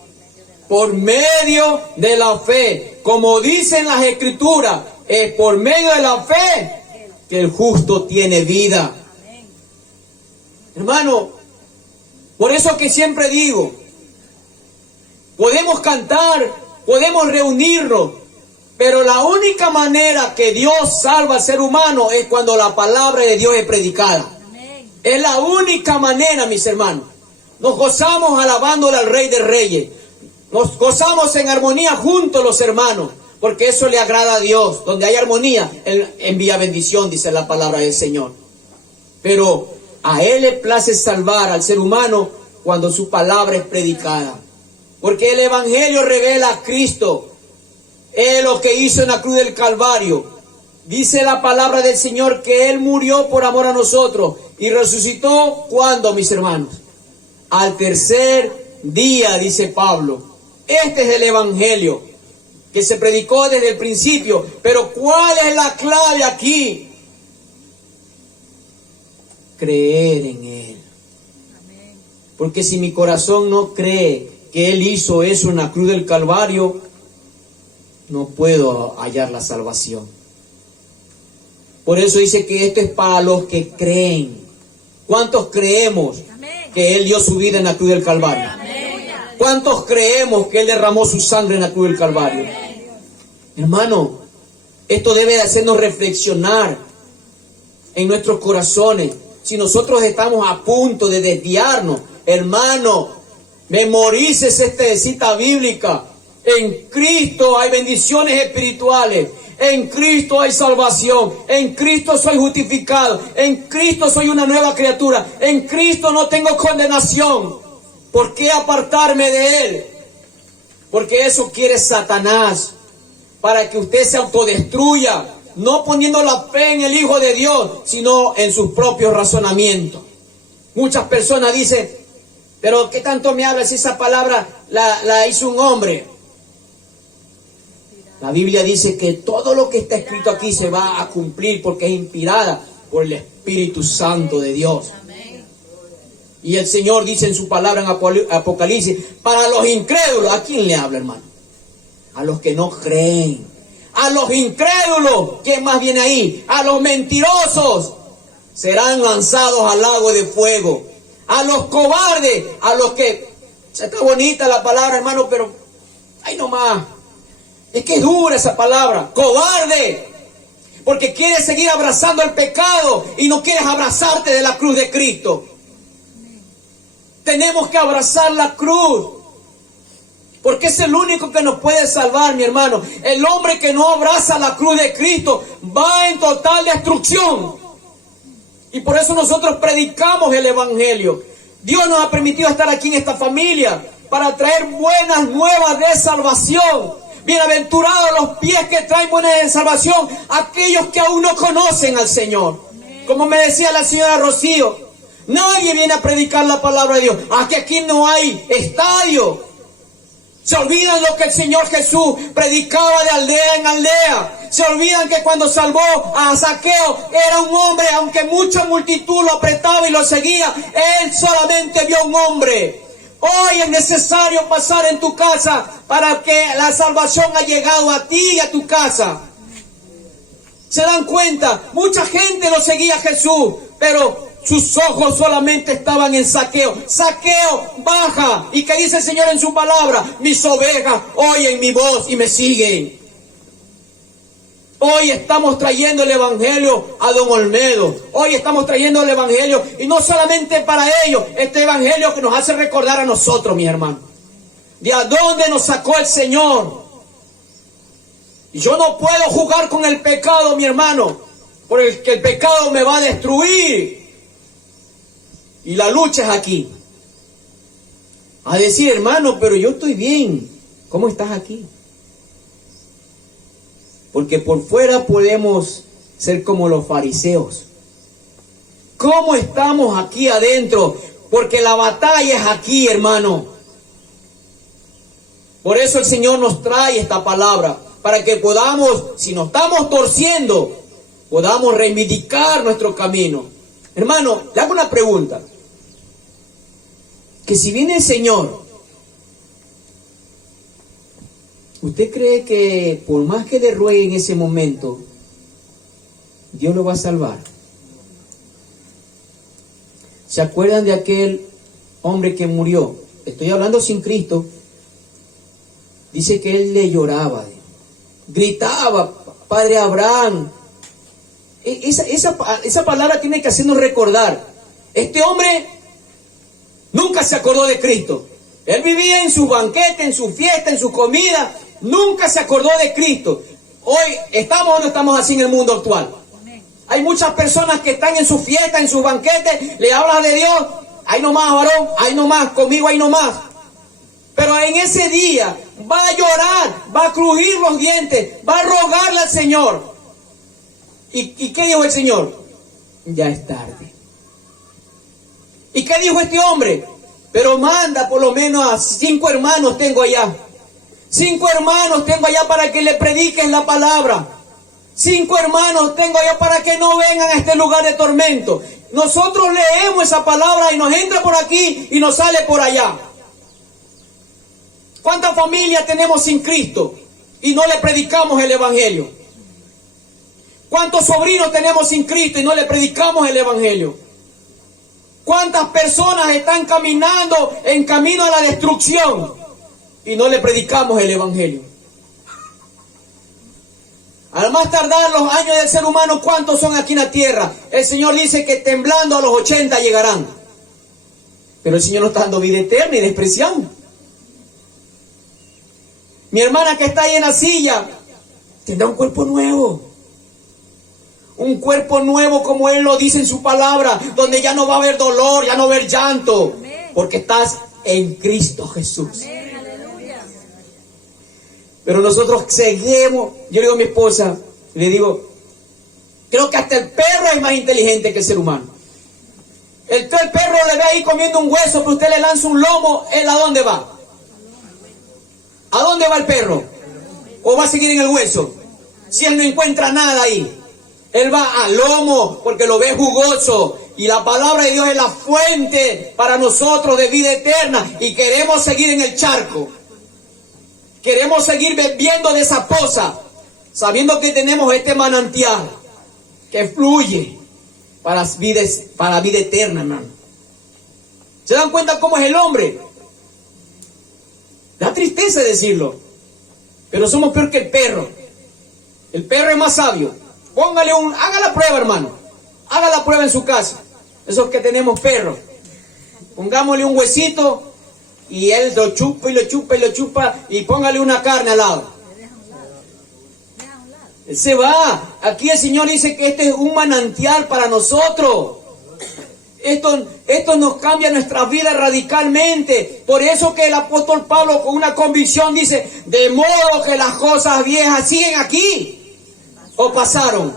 por medio de la fe. Como dicen las Escrituras, es por medio de la fe que el justo tiene vida. Hermano, por eso que siempre digo, podemos cantar, podemos reunirnos, pero la única manera que Dios salva al ser humano es cuando la palabra de Dios es predicada. Es la única manera, mis hermanos. Nos gozamos alabándole al Rey de Reyes. Nos gozamos en armonía juntos los hermanos, porque eso le agrada a Dios. Donde hay armonía, Él envía bendición, dice la palabra del Señor. Pero a Él le place salvar al ser humano cuando su palabra es predicada. Porque el Evangelio revela a Cristo. Es lo que hizo en la cruz del Calvario. Dice la palabra del Señor que Él murió por amor a nosotros y resucitó, ¿cuándo, mis hermanos? Al tercer día, dice Pablo. Este es el Evangelio que se predicó desde el principio. Pero ¿cuál es la clave aquí? Creer en Él. Porque si mi corazón no cree que Él hizo eso en la cruz del Calvario, no puedo hallar la salvación. Por eso dice que esto es para los que creen. ¿Cuántos creemos que Él dio su vida en la cruz del Calvario? ¿Cuántos creemos que Él derramó su sangre en la cruz del Calvario? Hermano, esto debe de hacernos reflexionar en nuestros corazones. Si nosotros estamos a punto de desviarnos, hermano, memorices esta cita bíblica. En Cristo hay bendiciones espirituales. En Cristo hay salvación. En Cristo soy justificado. En Cristo soy una nueva criatura. En Cristo no tengo condenación. ¿Por qué apartarme de Él? Porque eso quiere Satanás. Para que usted se autodestruya. No poniendo la fe en el Hijo de Dios, sino en sus propios razonamientos. Muchas personas dicen, pero ¿qué tanto me habla si esa palabra la hizo un hombre? La Biblia dice que todo lo que está escrito aquí se va a cumplir porque es inspirada por el Espíritu Santo de Dios. Y el Señor dice en su palabra en Apocalipsis, para los incrédulos, ¿a quién le habla, hermano? A los que no creen. A los incrédulos, ¿quién más viene ahí? A los mentirosos, serán lanzados al lago de fuego. A los cobardes, a los que, está bonita la palabra, hermano, pero ahí nomás. Es que es dura esa palabra, cobarde, porque quieres seguir abrazando el pecado y no quieres abrazarte de la cruz de Cristo. Tenemos que abrazar la cruz, porque es el único que nos puede salvar, mi hermano. El hombre que no abraza la cruz de Cristo va en total destrucción. Y por eso nosotros predicamos el Evangelio. Dios nos ha permitido estar aquí en esta familia para traer buenas nuevas de salvación. Bienaventurados los pies que traen buenas de salvación, aquellos que aún no conocen al Señor. Como me decía la señora Rocío, nadie viene a predicar la palabra de Dios. Aquí no hay estadio. Se olvidan lo que el Señor Jesús predicaba de aldea en aldea. Se olvidan que cuando salvó a Zaqueo era un hombre, aunque mucha multitud lo apretaba y lo seguía, él solamente vio un hombre. Hoy es necesario pasar en tu casa para que la salvación ha llegado a ti y a tu casa. ¿Se dan cuenta? Mucha gente lo seguía a Jesús, pero sus ojos solamente estaban en Zaqueo. Zaqueo, baja. ¿Y qué dice el Señor en su palabra? Mis ovejas oyen mi voz y me siguen. Hoy estamos trayendo el Evangelio a Don Olmedo. Hoy estamos trayendo el Evangelio, y no solamente para ellos, este Evangelio que nos hace recordar a nosotros, mis hermanos, de a dónde nos sacó el Señor. Y yo no puedo jugar con el pecado, mi hermano, porque el pecado me va a destruir. Y la lucha es aquí. A decir, hermano, pero yo estoy bien. ¿Cómo estás aquí? Porque por fuera podemos ser como los fariseos. ¿Cómo estamos aquí adentro? Porque la batalla es aquí, hermano. Por eso el Señor nos trae esta palabra, para que podamos, si nos estamos torciendo, podamos reivindicar nuestro camino. Hermano, le hago una pregunta. Que si viene el Señor, ¿usted cree que por más que le ruegue en ese momento, Dios lo va a salvar? ¿Se acuerdan de aquel hombre que murió? Estoy hablando sin Cristo. Dice que él le lloraba, gritaba, Padre Abraham. Esa palabra tiene que hacernos recordar. Este hombre nunca se acordó de Cristo. Él vivía en su banquete, en su fiesta, en su comida. Nunca se acordó de Cristo. Hoy estamos o no estamos así en el mundo actual. Hay muchas personas que están en su fiesta, en su banquete, le hablan de Dios. Ahí nomás, varón, ahí nomás, conmigo ahí nomás. Pero en ese día va a llorar, va a crujir los dientes, va a rogarle al Señor. ¿Y qué dijo el Señor? Ya es tarde. ¿Y qué dijo este hombre? Pero manda por lo menos a 5 hermanos tengo allá. 5 hermanos tengo allá para que le prediquen la palabra. 5 hermanos tengo allá para que no vengan a este lugar de tormento. Nosotros leemos esa palabra y nos entra por aquí y nos sale por allá. ¿Cuántas familias tenemos sin Cristo y no le predicamos el Evangelio? ¿Cuántos sobrinos tenemos sin Cristo y no le predicamos el Evangelio? ¿Cuántas personas están caminando en camino a la destrucción y no le predicamos el Evangelio? Al más tardar los años del ser humano, ¿cuántos son aquí en la tierra? El Señor dice que temblando a los 80 llegarán. Pero el Señor nos está dando vida eterna y despreciamos. Mi hermana que está ahí en la silla tendrá un cuerpo nuevo. Un cuerpo nuevo como Él lo dice en su palabra, donde ya no va a haber dolor, ya no va a haber llanto, porque estás en Cristo Jesús. Pero nosotros seguimos. Yo le digo a mi esposa, le digo, creo que hasta el perro es más inteligente que el ser humano. El perro le ve ahí comiendo un hueso, pero usted le lanza un lomo, ¿él a dónde va? ¿A dónde va el perro? ¿O va a seguir en el hueso? Si él no encuentra nada ahí, él va al lomo porque lo ve jugoso. Y la palabra de Dios es la fuente para nosotros de vida eterna. Y queremos seguir en el charco. Queremos seguir bebiendo de esa poza, sabiendo que tenemos este manantial que fluye para vida eterna, hermano. ¿Se dan cuenta cómo es el hombre? Da tristeza decirlo, pero somos peor que el perro. El perro es más sabio. Haga la prueba, hermano. Haga la prueba en su casa. Esos que tenemos perros. Pongámosle un huesito y él lo chupa y lo chupa y lo chupa, y póngale una carne al lado. Él se va. Aquí el Señor dice que este es un manantial para nosotros. Esto nos cambia nuestra vida radicalmente. Por eso que el apóstol Pablo con una convicción dice, de modo que las cosas viejas siguen aquí. ¿O pasaron?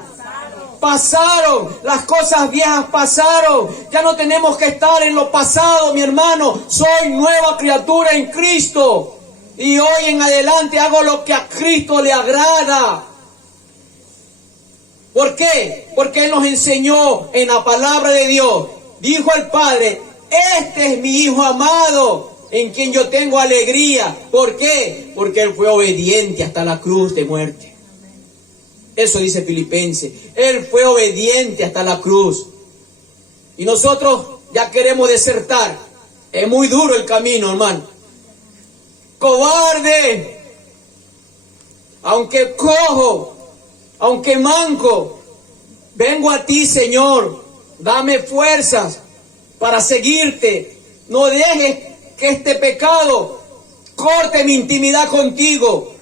Pasaron. Las cosas viejas pasaron. Ya no tenemos que estar en lo pasado, mi hermano. Soy nueva criatura en Cristo. Y hoy en adelante hago lo que a Cristo le agrada. ¿Por qué? Porque Él nos enseñó en la palabra de Dios. Dijo el Padre, este es mi Hijo amado, en quien yo tengo alegría. ¿Por qué? Porque Él fue obediente hasta la cruz de muerte. Eso dice Filipenses. Él fue obediente hasta la cruz. Y nosotros ya queremos desertar. Es muy duro el camino, hermano. Cobarde. Aunque cojo, aunque manco, vengo a ti, Señor. Dame fuerzas para seguirte. No dejes que este pecado corte mi intimidad contigo.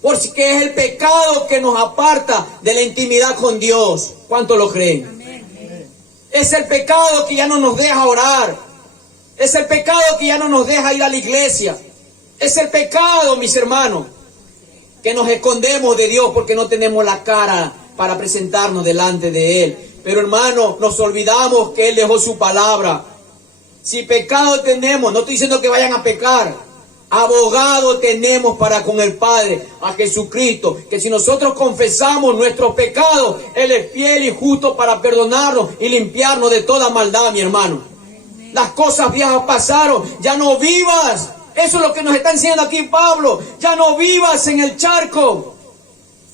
Porque es el pecado que nos aparta de la intimidad con Dios. ¿Cuántos lo creen? Amén. Es el pecado que ya no nos deja orar. Es el pecado que ya no nos deja ir a la iglesia. Es el pecado, mis hermanos, que nos escondemos de Dios porque no tenemos la cara para presentarnos delante de Él. Pero hermano, nos olvidamos que Él dejó su palabra. Si pecado tenemos, no estoy diciendo que vayan a pecar. Abogado tenemos para con el Padre, a Jesucristo, que si nosotros confesamos nuestros pecados, Él es fiel y justo para perdonarnos y limpiarnos de toda maldad, mi hermano. Las cosas viejas pasaron, ya no vivas. Eso es lo que nos está enseñando aquí Pablo. Ya no vivas en el charco.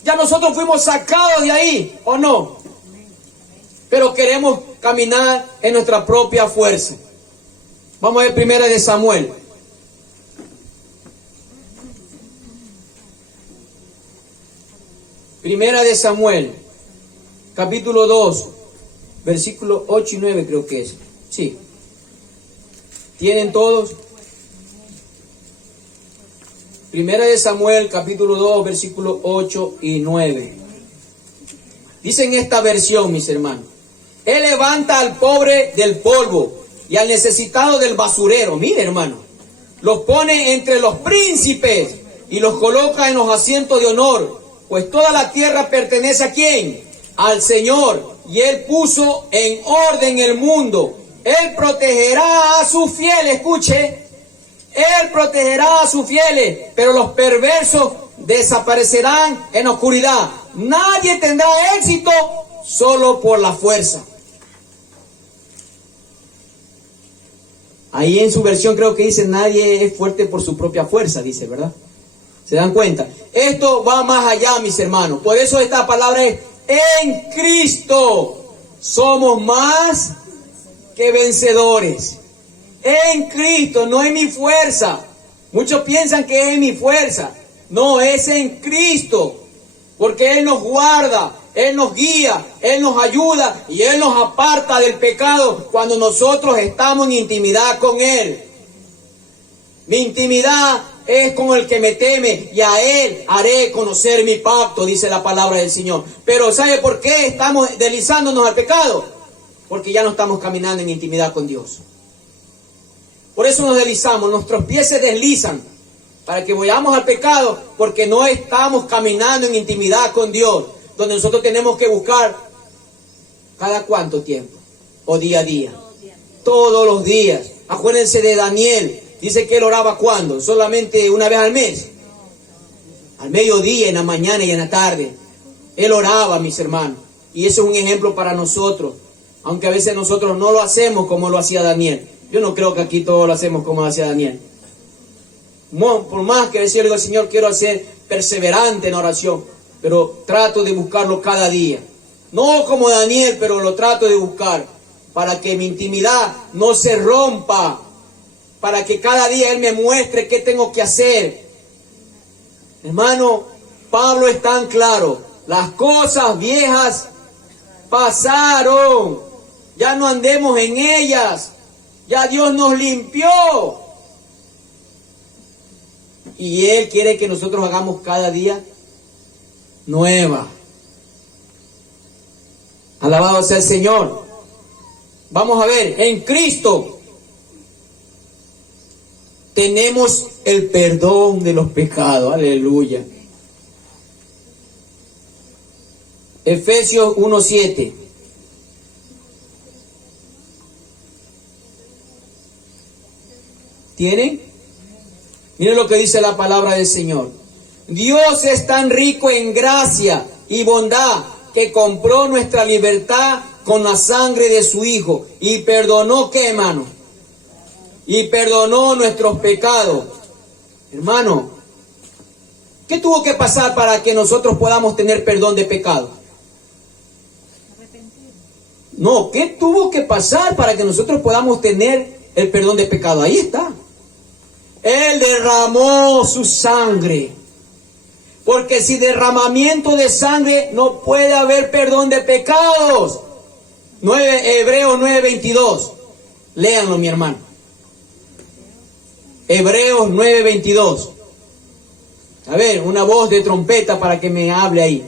Ya nosotros fuimos sacados de ahí, ¿o no? Pero queremos caminar en nuestra propia fuerza. Vamos a ver Primera de Samuel. Primera de Samuel, capítulo 2, versículos 8 y 9 creo que es. Sí. ¿Tienen todos? Primera de Samuel, capítulo 2, versículos 8 y 9. Dice en esta versión, mis hermanos: Él levanta al pobre del polvo y al necesitado del basurero. Mire, hermano, los pone entre los príncipes y los coloca en los asientos de honor. Pues toda la tierra pertenece ¿a quién? Al Señor. Y Él puso en orden el mundo. Él protegerá a sus fieles. Escuche. Él protegerá a sus fieles. Pero los perversos desaparecerán en oscuridad. Nadie tendrá éxito solo por la fuerza. Ahí en su versión creo que dice: nadie es fuerte por su propia fuerza, dice, ¿verdad? ¿Se dan cuenta? Esto va más allá, mis hermanos. Por eso esta palabra es: en Cristo somos más que vencedores. En Cristo, no en mi fuerza. Muchos piensan que es en mi fuerza. No, es en Cristo. Porque Él nos guarda, Él nos guía, Él nos ayuda y Él nos aparta del pecado cuando nosotros estamos en intimidad con Él. Mi intimidad es con el que me teme y a él haré conocer mi pacto, dice la palabra del Señor. Pero ¿sabe por qué estamos deslizándonos al pecado? Porque ya no estamos caminando en intimidad con Dios. Por eso nos deslizamos, nuestros pies se deslizan para que vayamos al pecado, porque no estamos caminando en intimidad con Dios, donde nosotros tenemos que buscar cada cuánto tiempo o día a día, todos los días. Acuérdense de Daniel, dice que él oraba ¿cuándo? Solamente una vez al mes, al mediodía, en la mañana y en la tarde. Él oraba, mis hermanos, y eso es un ejemplo para nosotros, aunque a veces nosotros no lo hacemos como lo hacía Daniel. Yo no creo que aquí todos lo hacemos como lo hacía Daniel. Por más que a veces yo le digo al Señor, quiero ser perseverante en oración, pero trato de buscarlo cada día. No como Daniel, pero lo trato de buscar para que mi intimidad no se rompa, para que cada día Él me muestre qué tengo que hacer. Hermano, Pablo es tan claro, las cosas viejas pasaron, ya no andemos en ellas, ya Dios nos limpió. Y Él quiere que nosotros hagamos cada día nueva. Alabado sea el Señor. Vamos a ver, en Cristo tenemos el perdón de los pecados. Aleluya. Efesios 1:7. ¿Tienen? Miren lo que dice la palabra del Señor. Dios es tan rico en gracia y bondad que compró nuestra libertad con la sangre de su Hijo y perdonó, ¿qué, hermano? Y perdonó nuestros pecados. Hermano, ¿qué tuvo que pasar para que nosotros podamos tener perdón de pecado? No, ¿qué tuvo que pasar para que nosotros podamos tener el perdón de pecado? Ahí está. Él derramó su sangre. Porque sin derramamiento de sangre no puede haber perdón de pecados. Hebreos 9:22. Léanlo, mi hermano. Hebreos 9:22. A ver, una voz de trompeta para que me hable ahí.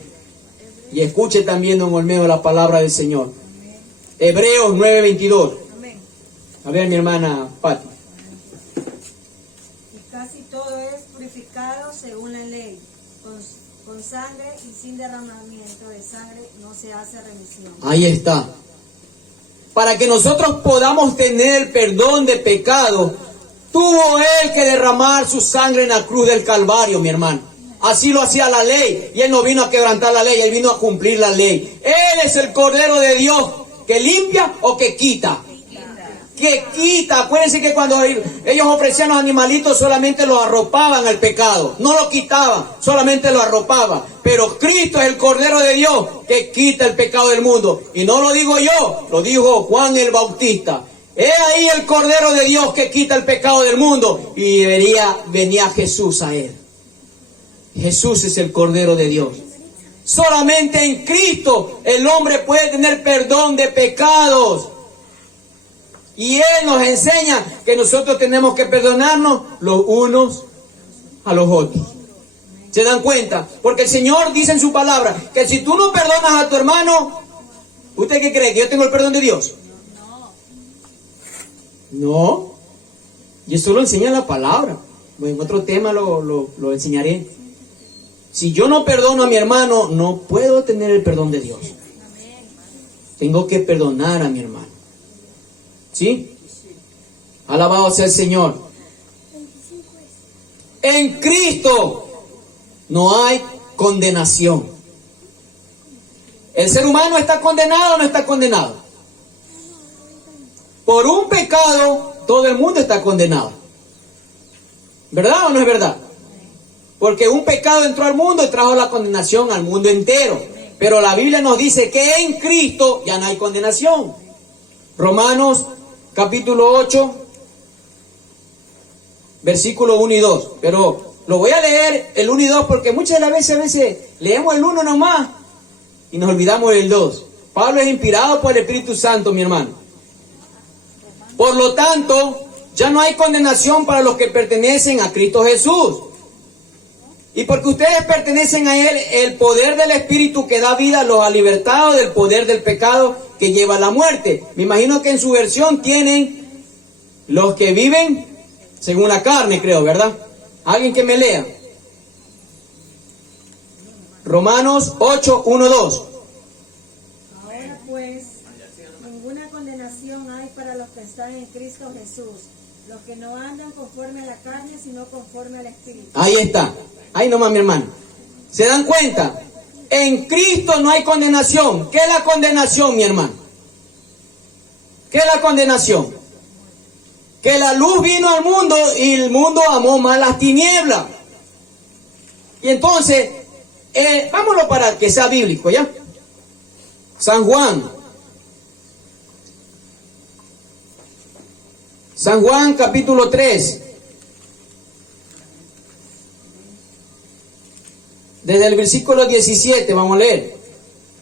Y escuche también, don Olmedo, la palabra del Señor. Hebreos 9:22. A ver, mi hermana Pati. Y casi todo es purificado según la ley. Con sangre y sin derramamiento de sangre no se hace remisión. Ahí está. Para que nosotros podamos tener el perdón de pecado, tuvo Él que derramar su sangre en la cruz del Calvario, mi hermano. Así lo hacía la ley. Y Él no vino a quebrantar la ley, Él vino a cumplir la ley. Él es el Cordero de Dios que limpia o que quita. Que quita. Acuérdense que cuando ellos ofrecían los animalitos solamente los arropaban al pecado, no lo quitaban, solamente lo arropaban. Pero Cristo es el Cordero de Dios que quita el pecado del mundo. Y no lo digo yo, lo dijo Juan el Bautista. He ahí el Cordero de Dios que quita el pecado del mundo. Y venía Jesús a él. Jesús es el Cordero de Dios. Solamente en Cristo el hombre puede tener perdón de pecados. Y Él nos enseña que nosotros tenemos que perdonarnos los unos a los otros. ¿Se dan cuenta? Porque el Señor dice en su palabra que si tú no perdonas a tu hermano, ¿usted qué cree? ¿Que yo tengo el perdón de Dios? No. Y eso lo enseña la palabra. En otro tema lo enseñaré. Si yo no perdono a mi hermano, no puedo tener el perdón de Dios. Tengo que perdonar a mi hermano. ¿Sí? Alabado sea el Señor. En Cristo no hay condenación. ¿El ser humano está condenado o no está condenado? Por un pecado, todo el mundo está condenado. ¿Verdad o no es verdad? Porque un pecado entró al mundo y trajo la condenación al mundo entero. Pero la Biblia nos dice que en Cristo ya no hay condenación. Romanos capítulo 8, versículo 1 y 2. Pero lo voy a leer el 1 y 2 porque muchas de las veces leemos el 1 nomás y nos olvidamos del 2. Pablo es inspirado por el Espíritu Santo, mi hermano. Por lo tanto, Ya no hay condenación para los que pertenecen a Cristo Jesús. Y porque ustedes pertenecen a Él, el poder del Espíritu que da vida los ha libertado del poder del pecado que lleva a la muerte. Me imagino que en su versión tienen los que viven según la carne, creo, ¿verdad? Alguien que me lea. Romanos 8, 1, 2. Ahora pues, ninguna condenación hay para los que están en Cristo Jesús, los que no andan conforme a la carne, sino conforme al Espíritu. Ahí está. Ahí nomás, mi hermano. ¿Se dan cuenta? En Cristo no hay condenación. ¿Qué es la condenación, mi hermano? ¿Qué es la condenación? Que la luz vino al mundo y el mundo amó más las tinieblas. Y entonces, vámonos para que sea bíblico, ¿ya? San Juan. San Juan capítulo 3. Desde el versículo 17, vamos a leer.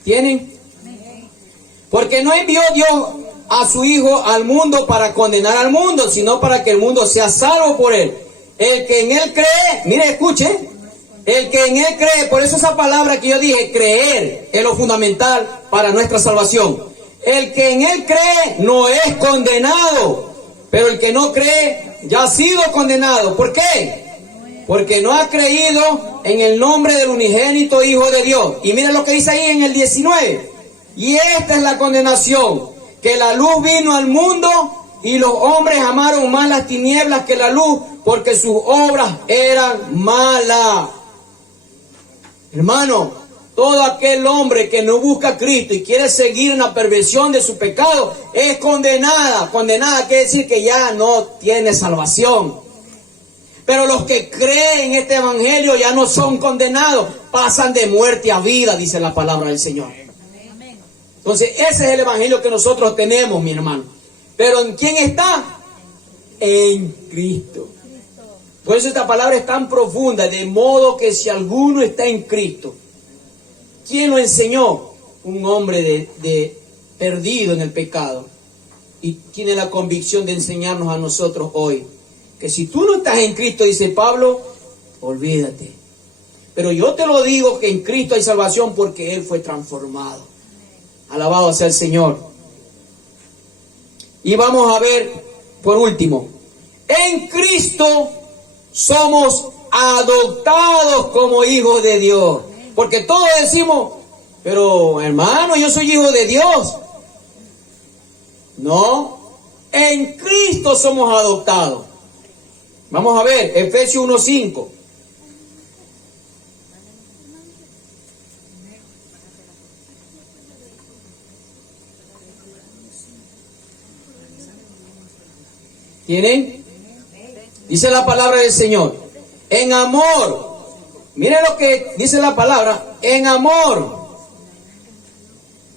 ¿Tienen? Porque no envió Dios a su Hijo al mundo para condenar al mundo, sino para que el mundo sea salvo por él. El que en él cree, mire, escuche, el que en él cree, por eso esa palabra que yo dije, creer, es lo fundamental para nuestra salvación. El que en él cree no es condenado, pero el que no cree ya ha sido condenado. ¿Por qué? Porque no ha creído en el nombre del unigénito Hijo de Dios. Y miren lo que dice ahí en el 19. Y esta es la condenación, que la luz vino al mundo y los hombres amaron más las tinieblas que la luz, porque sus obras eran malas. Hermano, todo aquel hombre que no busca a Cristo y quiere seguir en la perversión de su pecado es condenada. Condenada quiere decir que ya no tiene salvación. Pero los que creen en este evangelio ya no son condenados, pasan de muerte a vida, dice la palabra del Señor. Entonces ese es el evangelio que nosotros tenemos, mi hermano. Pero ¿en quién está? En Cristo. Por eso esta palabra es tan profunda, de modo que si alguno está en Cristo, ¿quién lo enseñó? Un hombre perdido en el pecado. Y tiene la convicción de enseñarnos a nosotros hoy. Que si tú no estás en Cristo, dice Pablo, olvídate. Pero yo te lo digo que en Cristo hay salvación porque Él fue transformado. Alabado sea el Señor. Y vamos a ver, por último, en Cristo somos adoptados como hijos de Dios. Porque todos decimos, pero hermano, yo soy hijo de Dios. No, en Cristo somos adoptados. Vamos a ver, Efesios 1:5. ¿Tienen? Dice la palabra del Señor. En amor. Miren lo que dice la palabra. En amor.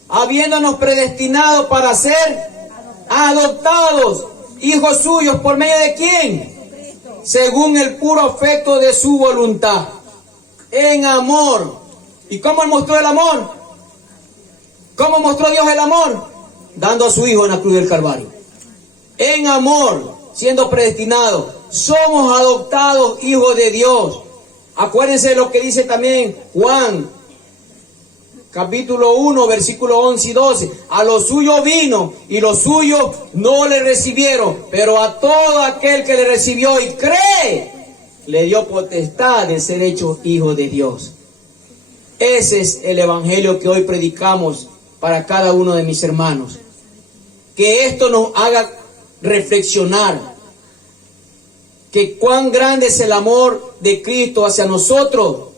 Habiéndonos predestinado para ser adoptados. Hijos suyos. ¿Por medio de quién? Según el puro afecto de su voluntad. En amor. ¿Y cómo mostró el amor? ¿Cómo mostró Dios el amor? Dando a su Hijo en la cruz del Calvario. En amor, siendo predestinados, somos adoptados hijos de Dios. Acuérdense de lo que dice también Juan, capítulo 1, versículo 11 y 12. A los suyos vino y los suyos no le recibieron, pero a todo aquel que le recibió y cree, le dio potestad de ser hecho hijo de Dios. Ese es el evangelio que hoy predicamos para cada uno de mis hermanos. Que esto nos haga reflexionar que cuán grande es el amor de Cristo hacia nosotros,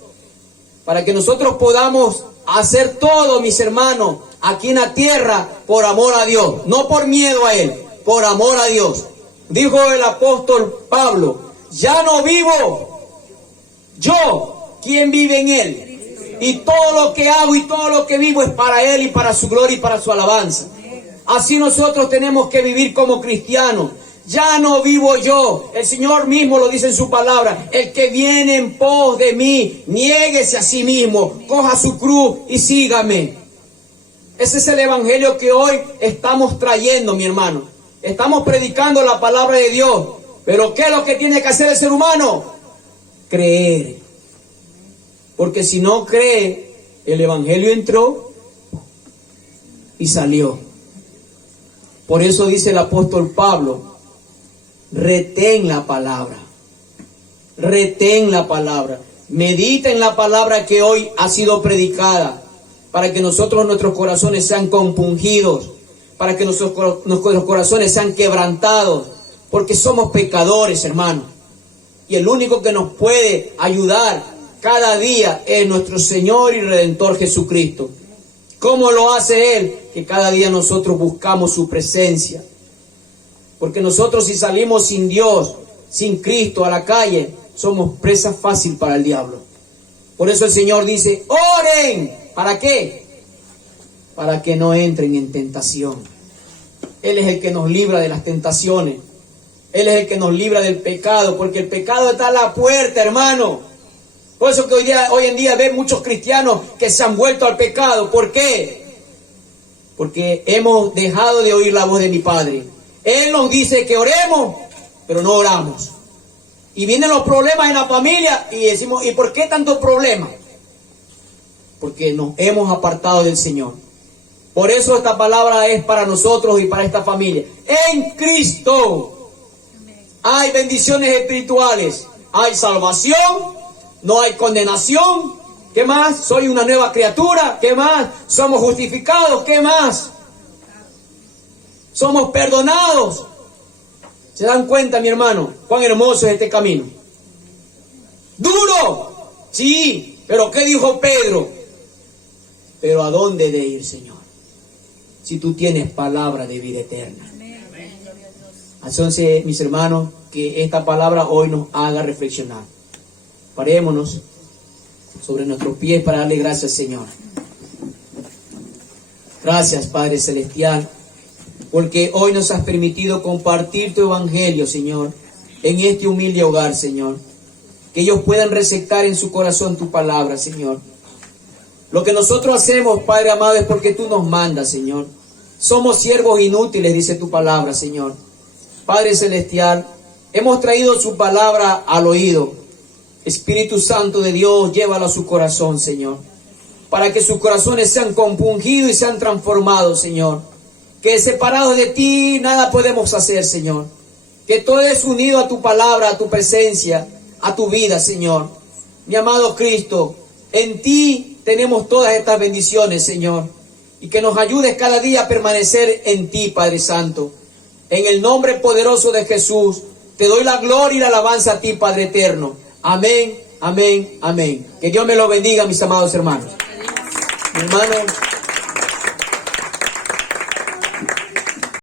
para que nosotros podamos hacer todo, mis hermanos, aquí en la tierra por amor a Dios, no por miedo a Él, por amor a Dios. Dijo el apóstol Pablo, ya no vivo yo, ¿quién vive en Él? Y todo lo que hago y todo lo que vivo es para Él y para su gloria y para su alabanza. Así nosotros tenemos que vivir como cristianos. Ya no vivo yo, el Señor mismo lo dice en su palabra. El que viene en pos de mí, niéguese a sí mismo, coja su cruz y sígame. Ese es el evangelio que hoy estamos trayendo, mi hermano. Estamos predicando la palabra de Dios. Pero ¿qué es lo que tiene que hacer el ser humano? Creer. Porque si no cree, el evangelio entró y salió. Por eso dice el apóstol Pablo, retén la palabra. Retén la palabra. Medita en la palabra que hoy ha sido predicada, para que nuestros corazones sean compungidos, para que nuestros corazones sean quebrantados, porque somos pecadores, hermanos. Y el único que nos puede ayudar cada día es nuestro Señor y Redentor Jesucristo. ¿Cómo lo hace Él? Que cada día nosotros buscamos su presencia. Porque nosotros, si salimos sin Dios, sin Cristo a la calle, somos presa fácil para el diablo. Por eso el Señor dice, oren. ¿Para qué? Para que no entren en tentación. Él es el que nos libra de las tentaciones. Él es el que nos libra del pecado, porque el pecado está a la puerta, hermano. Por eso que hoy en día ven muchos cristianos que se han vuelto al pecado. ¿Por qué? Porque hemos dejado de oír la voz de mi Padre. Él nos dice que oremos, pero no oramos. Y vienen los problemas en la familia y decimos, ¿y por qué tantos problemas? Porque nos hemos apartado del Señor. Por eso esta palabra es para nosotros y para esta familia. En Cristo hay bendiciones espirituales, hay salvación, no hay condenación. ¿Qué más? Soy una nueva criatura. ¿Qué más? Somos justificados. ¿Qué más? Somos perdonados. ¿Se dan cuenta, mi hermano, cuán hermoso es este camino? ¡Duro! Sí, pero ¿qué dijo Pedro? ¿Pero a dónde de ir, Señor? Si tú tienes palabra de vida eterna. Entonces, mis hermanos, que esta palabra hoy nos haga reflexionar. Parémonos sobre nuestros pies para darle gracias, Señor. Gracias, Padre Celestial, porque hoy nos has permitido compartir tu evangelio, Señor, en este humilde hogar, Señor. Que ellos puedan receptar en su corazón tu palabra, Señor. Lo que nosotros hacemos, Padre amado, es porque tú nos mandas, Señor. Somos siervos inútiles, dice tu palabra, Señor. Padre Celestial, hemos traído su palabra al oído. Espíritu Santo de Dios, llévalo a su corazón, Señor. Para que sus corazones sean compungidos y sean transformados, Señor. Que separados de ti nada podemos hacer, Señor. Que todo es unido a tu palabra, a tu presencia, a tu vida, Señor. Mi amado Cristo, en ti tenemos todas estas bendiciones, Señor. Y que nos ayudes cada día a permanecer en ti, Padre Santo. En el nombre poderoso de Jesús, te doy la gloria y la alabanza a ti, Padre eterno. Amén, amén, amén. Que Dios me lo bendiga, mis amados hermanos. Mi hermano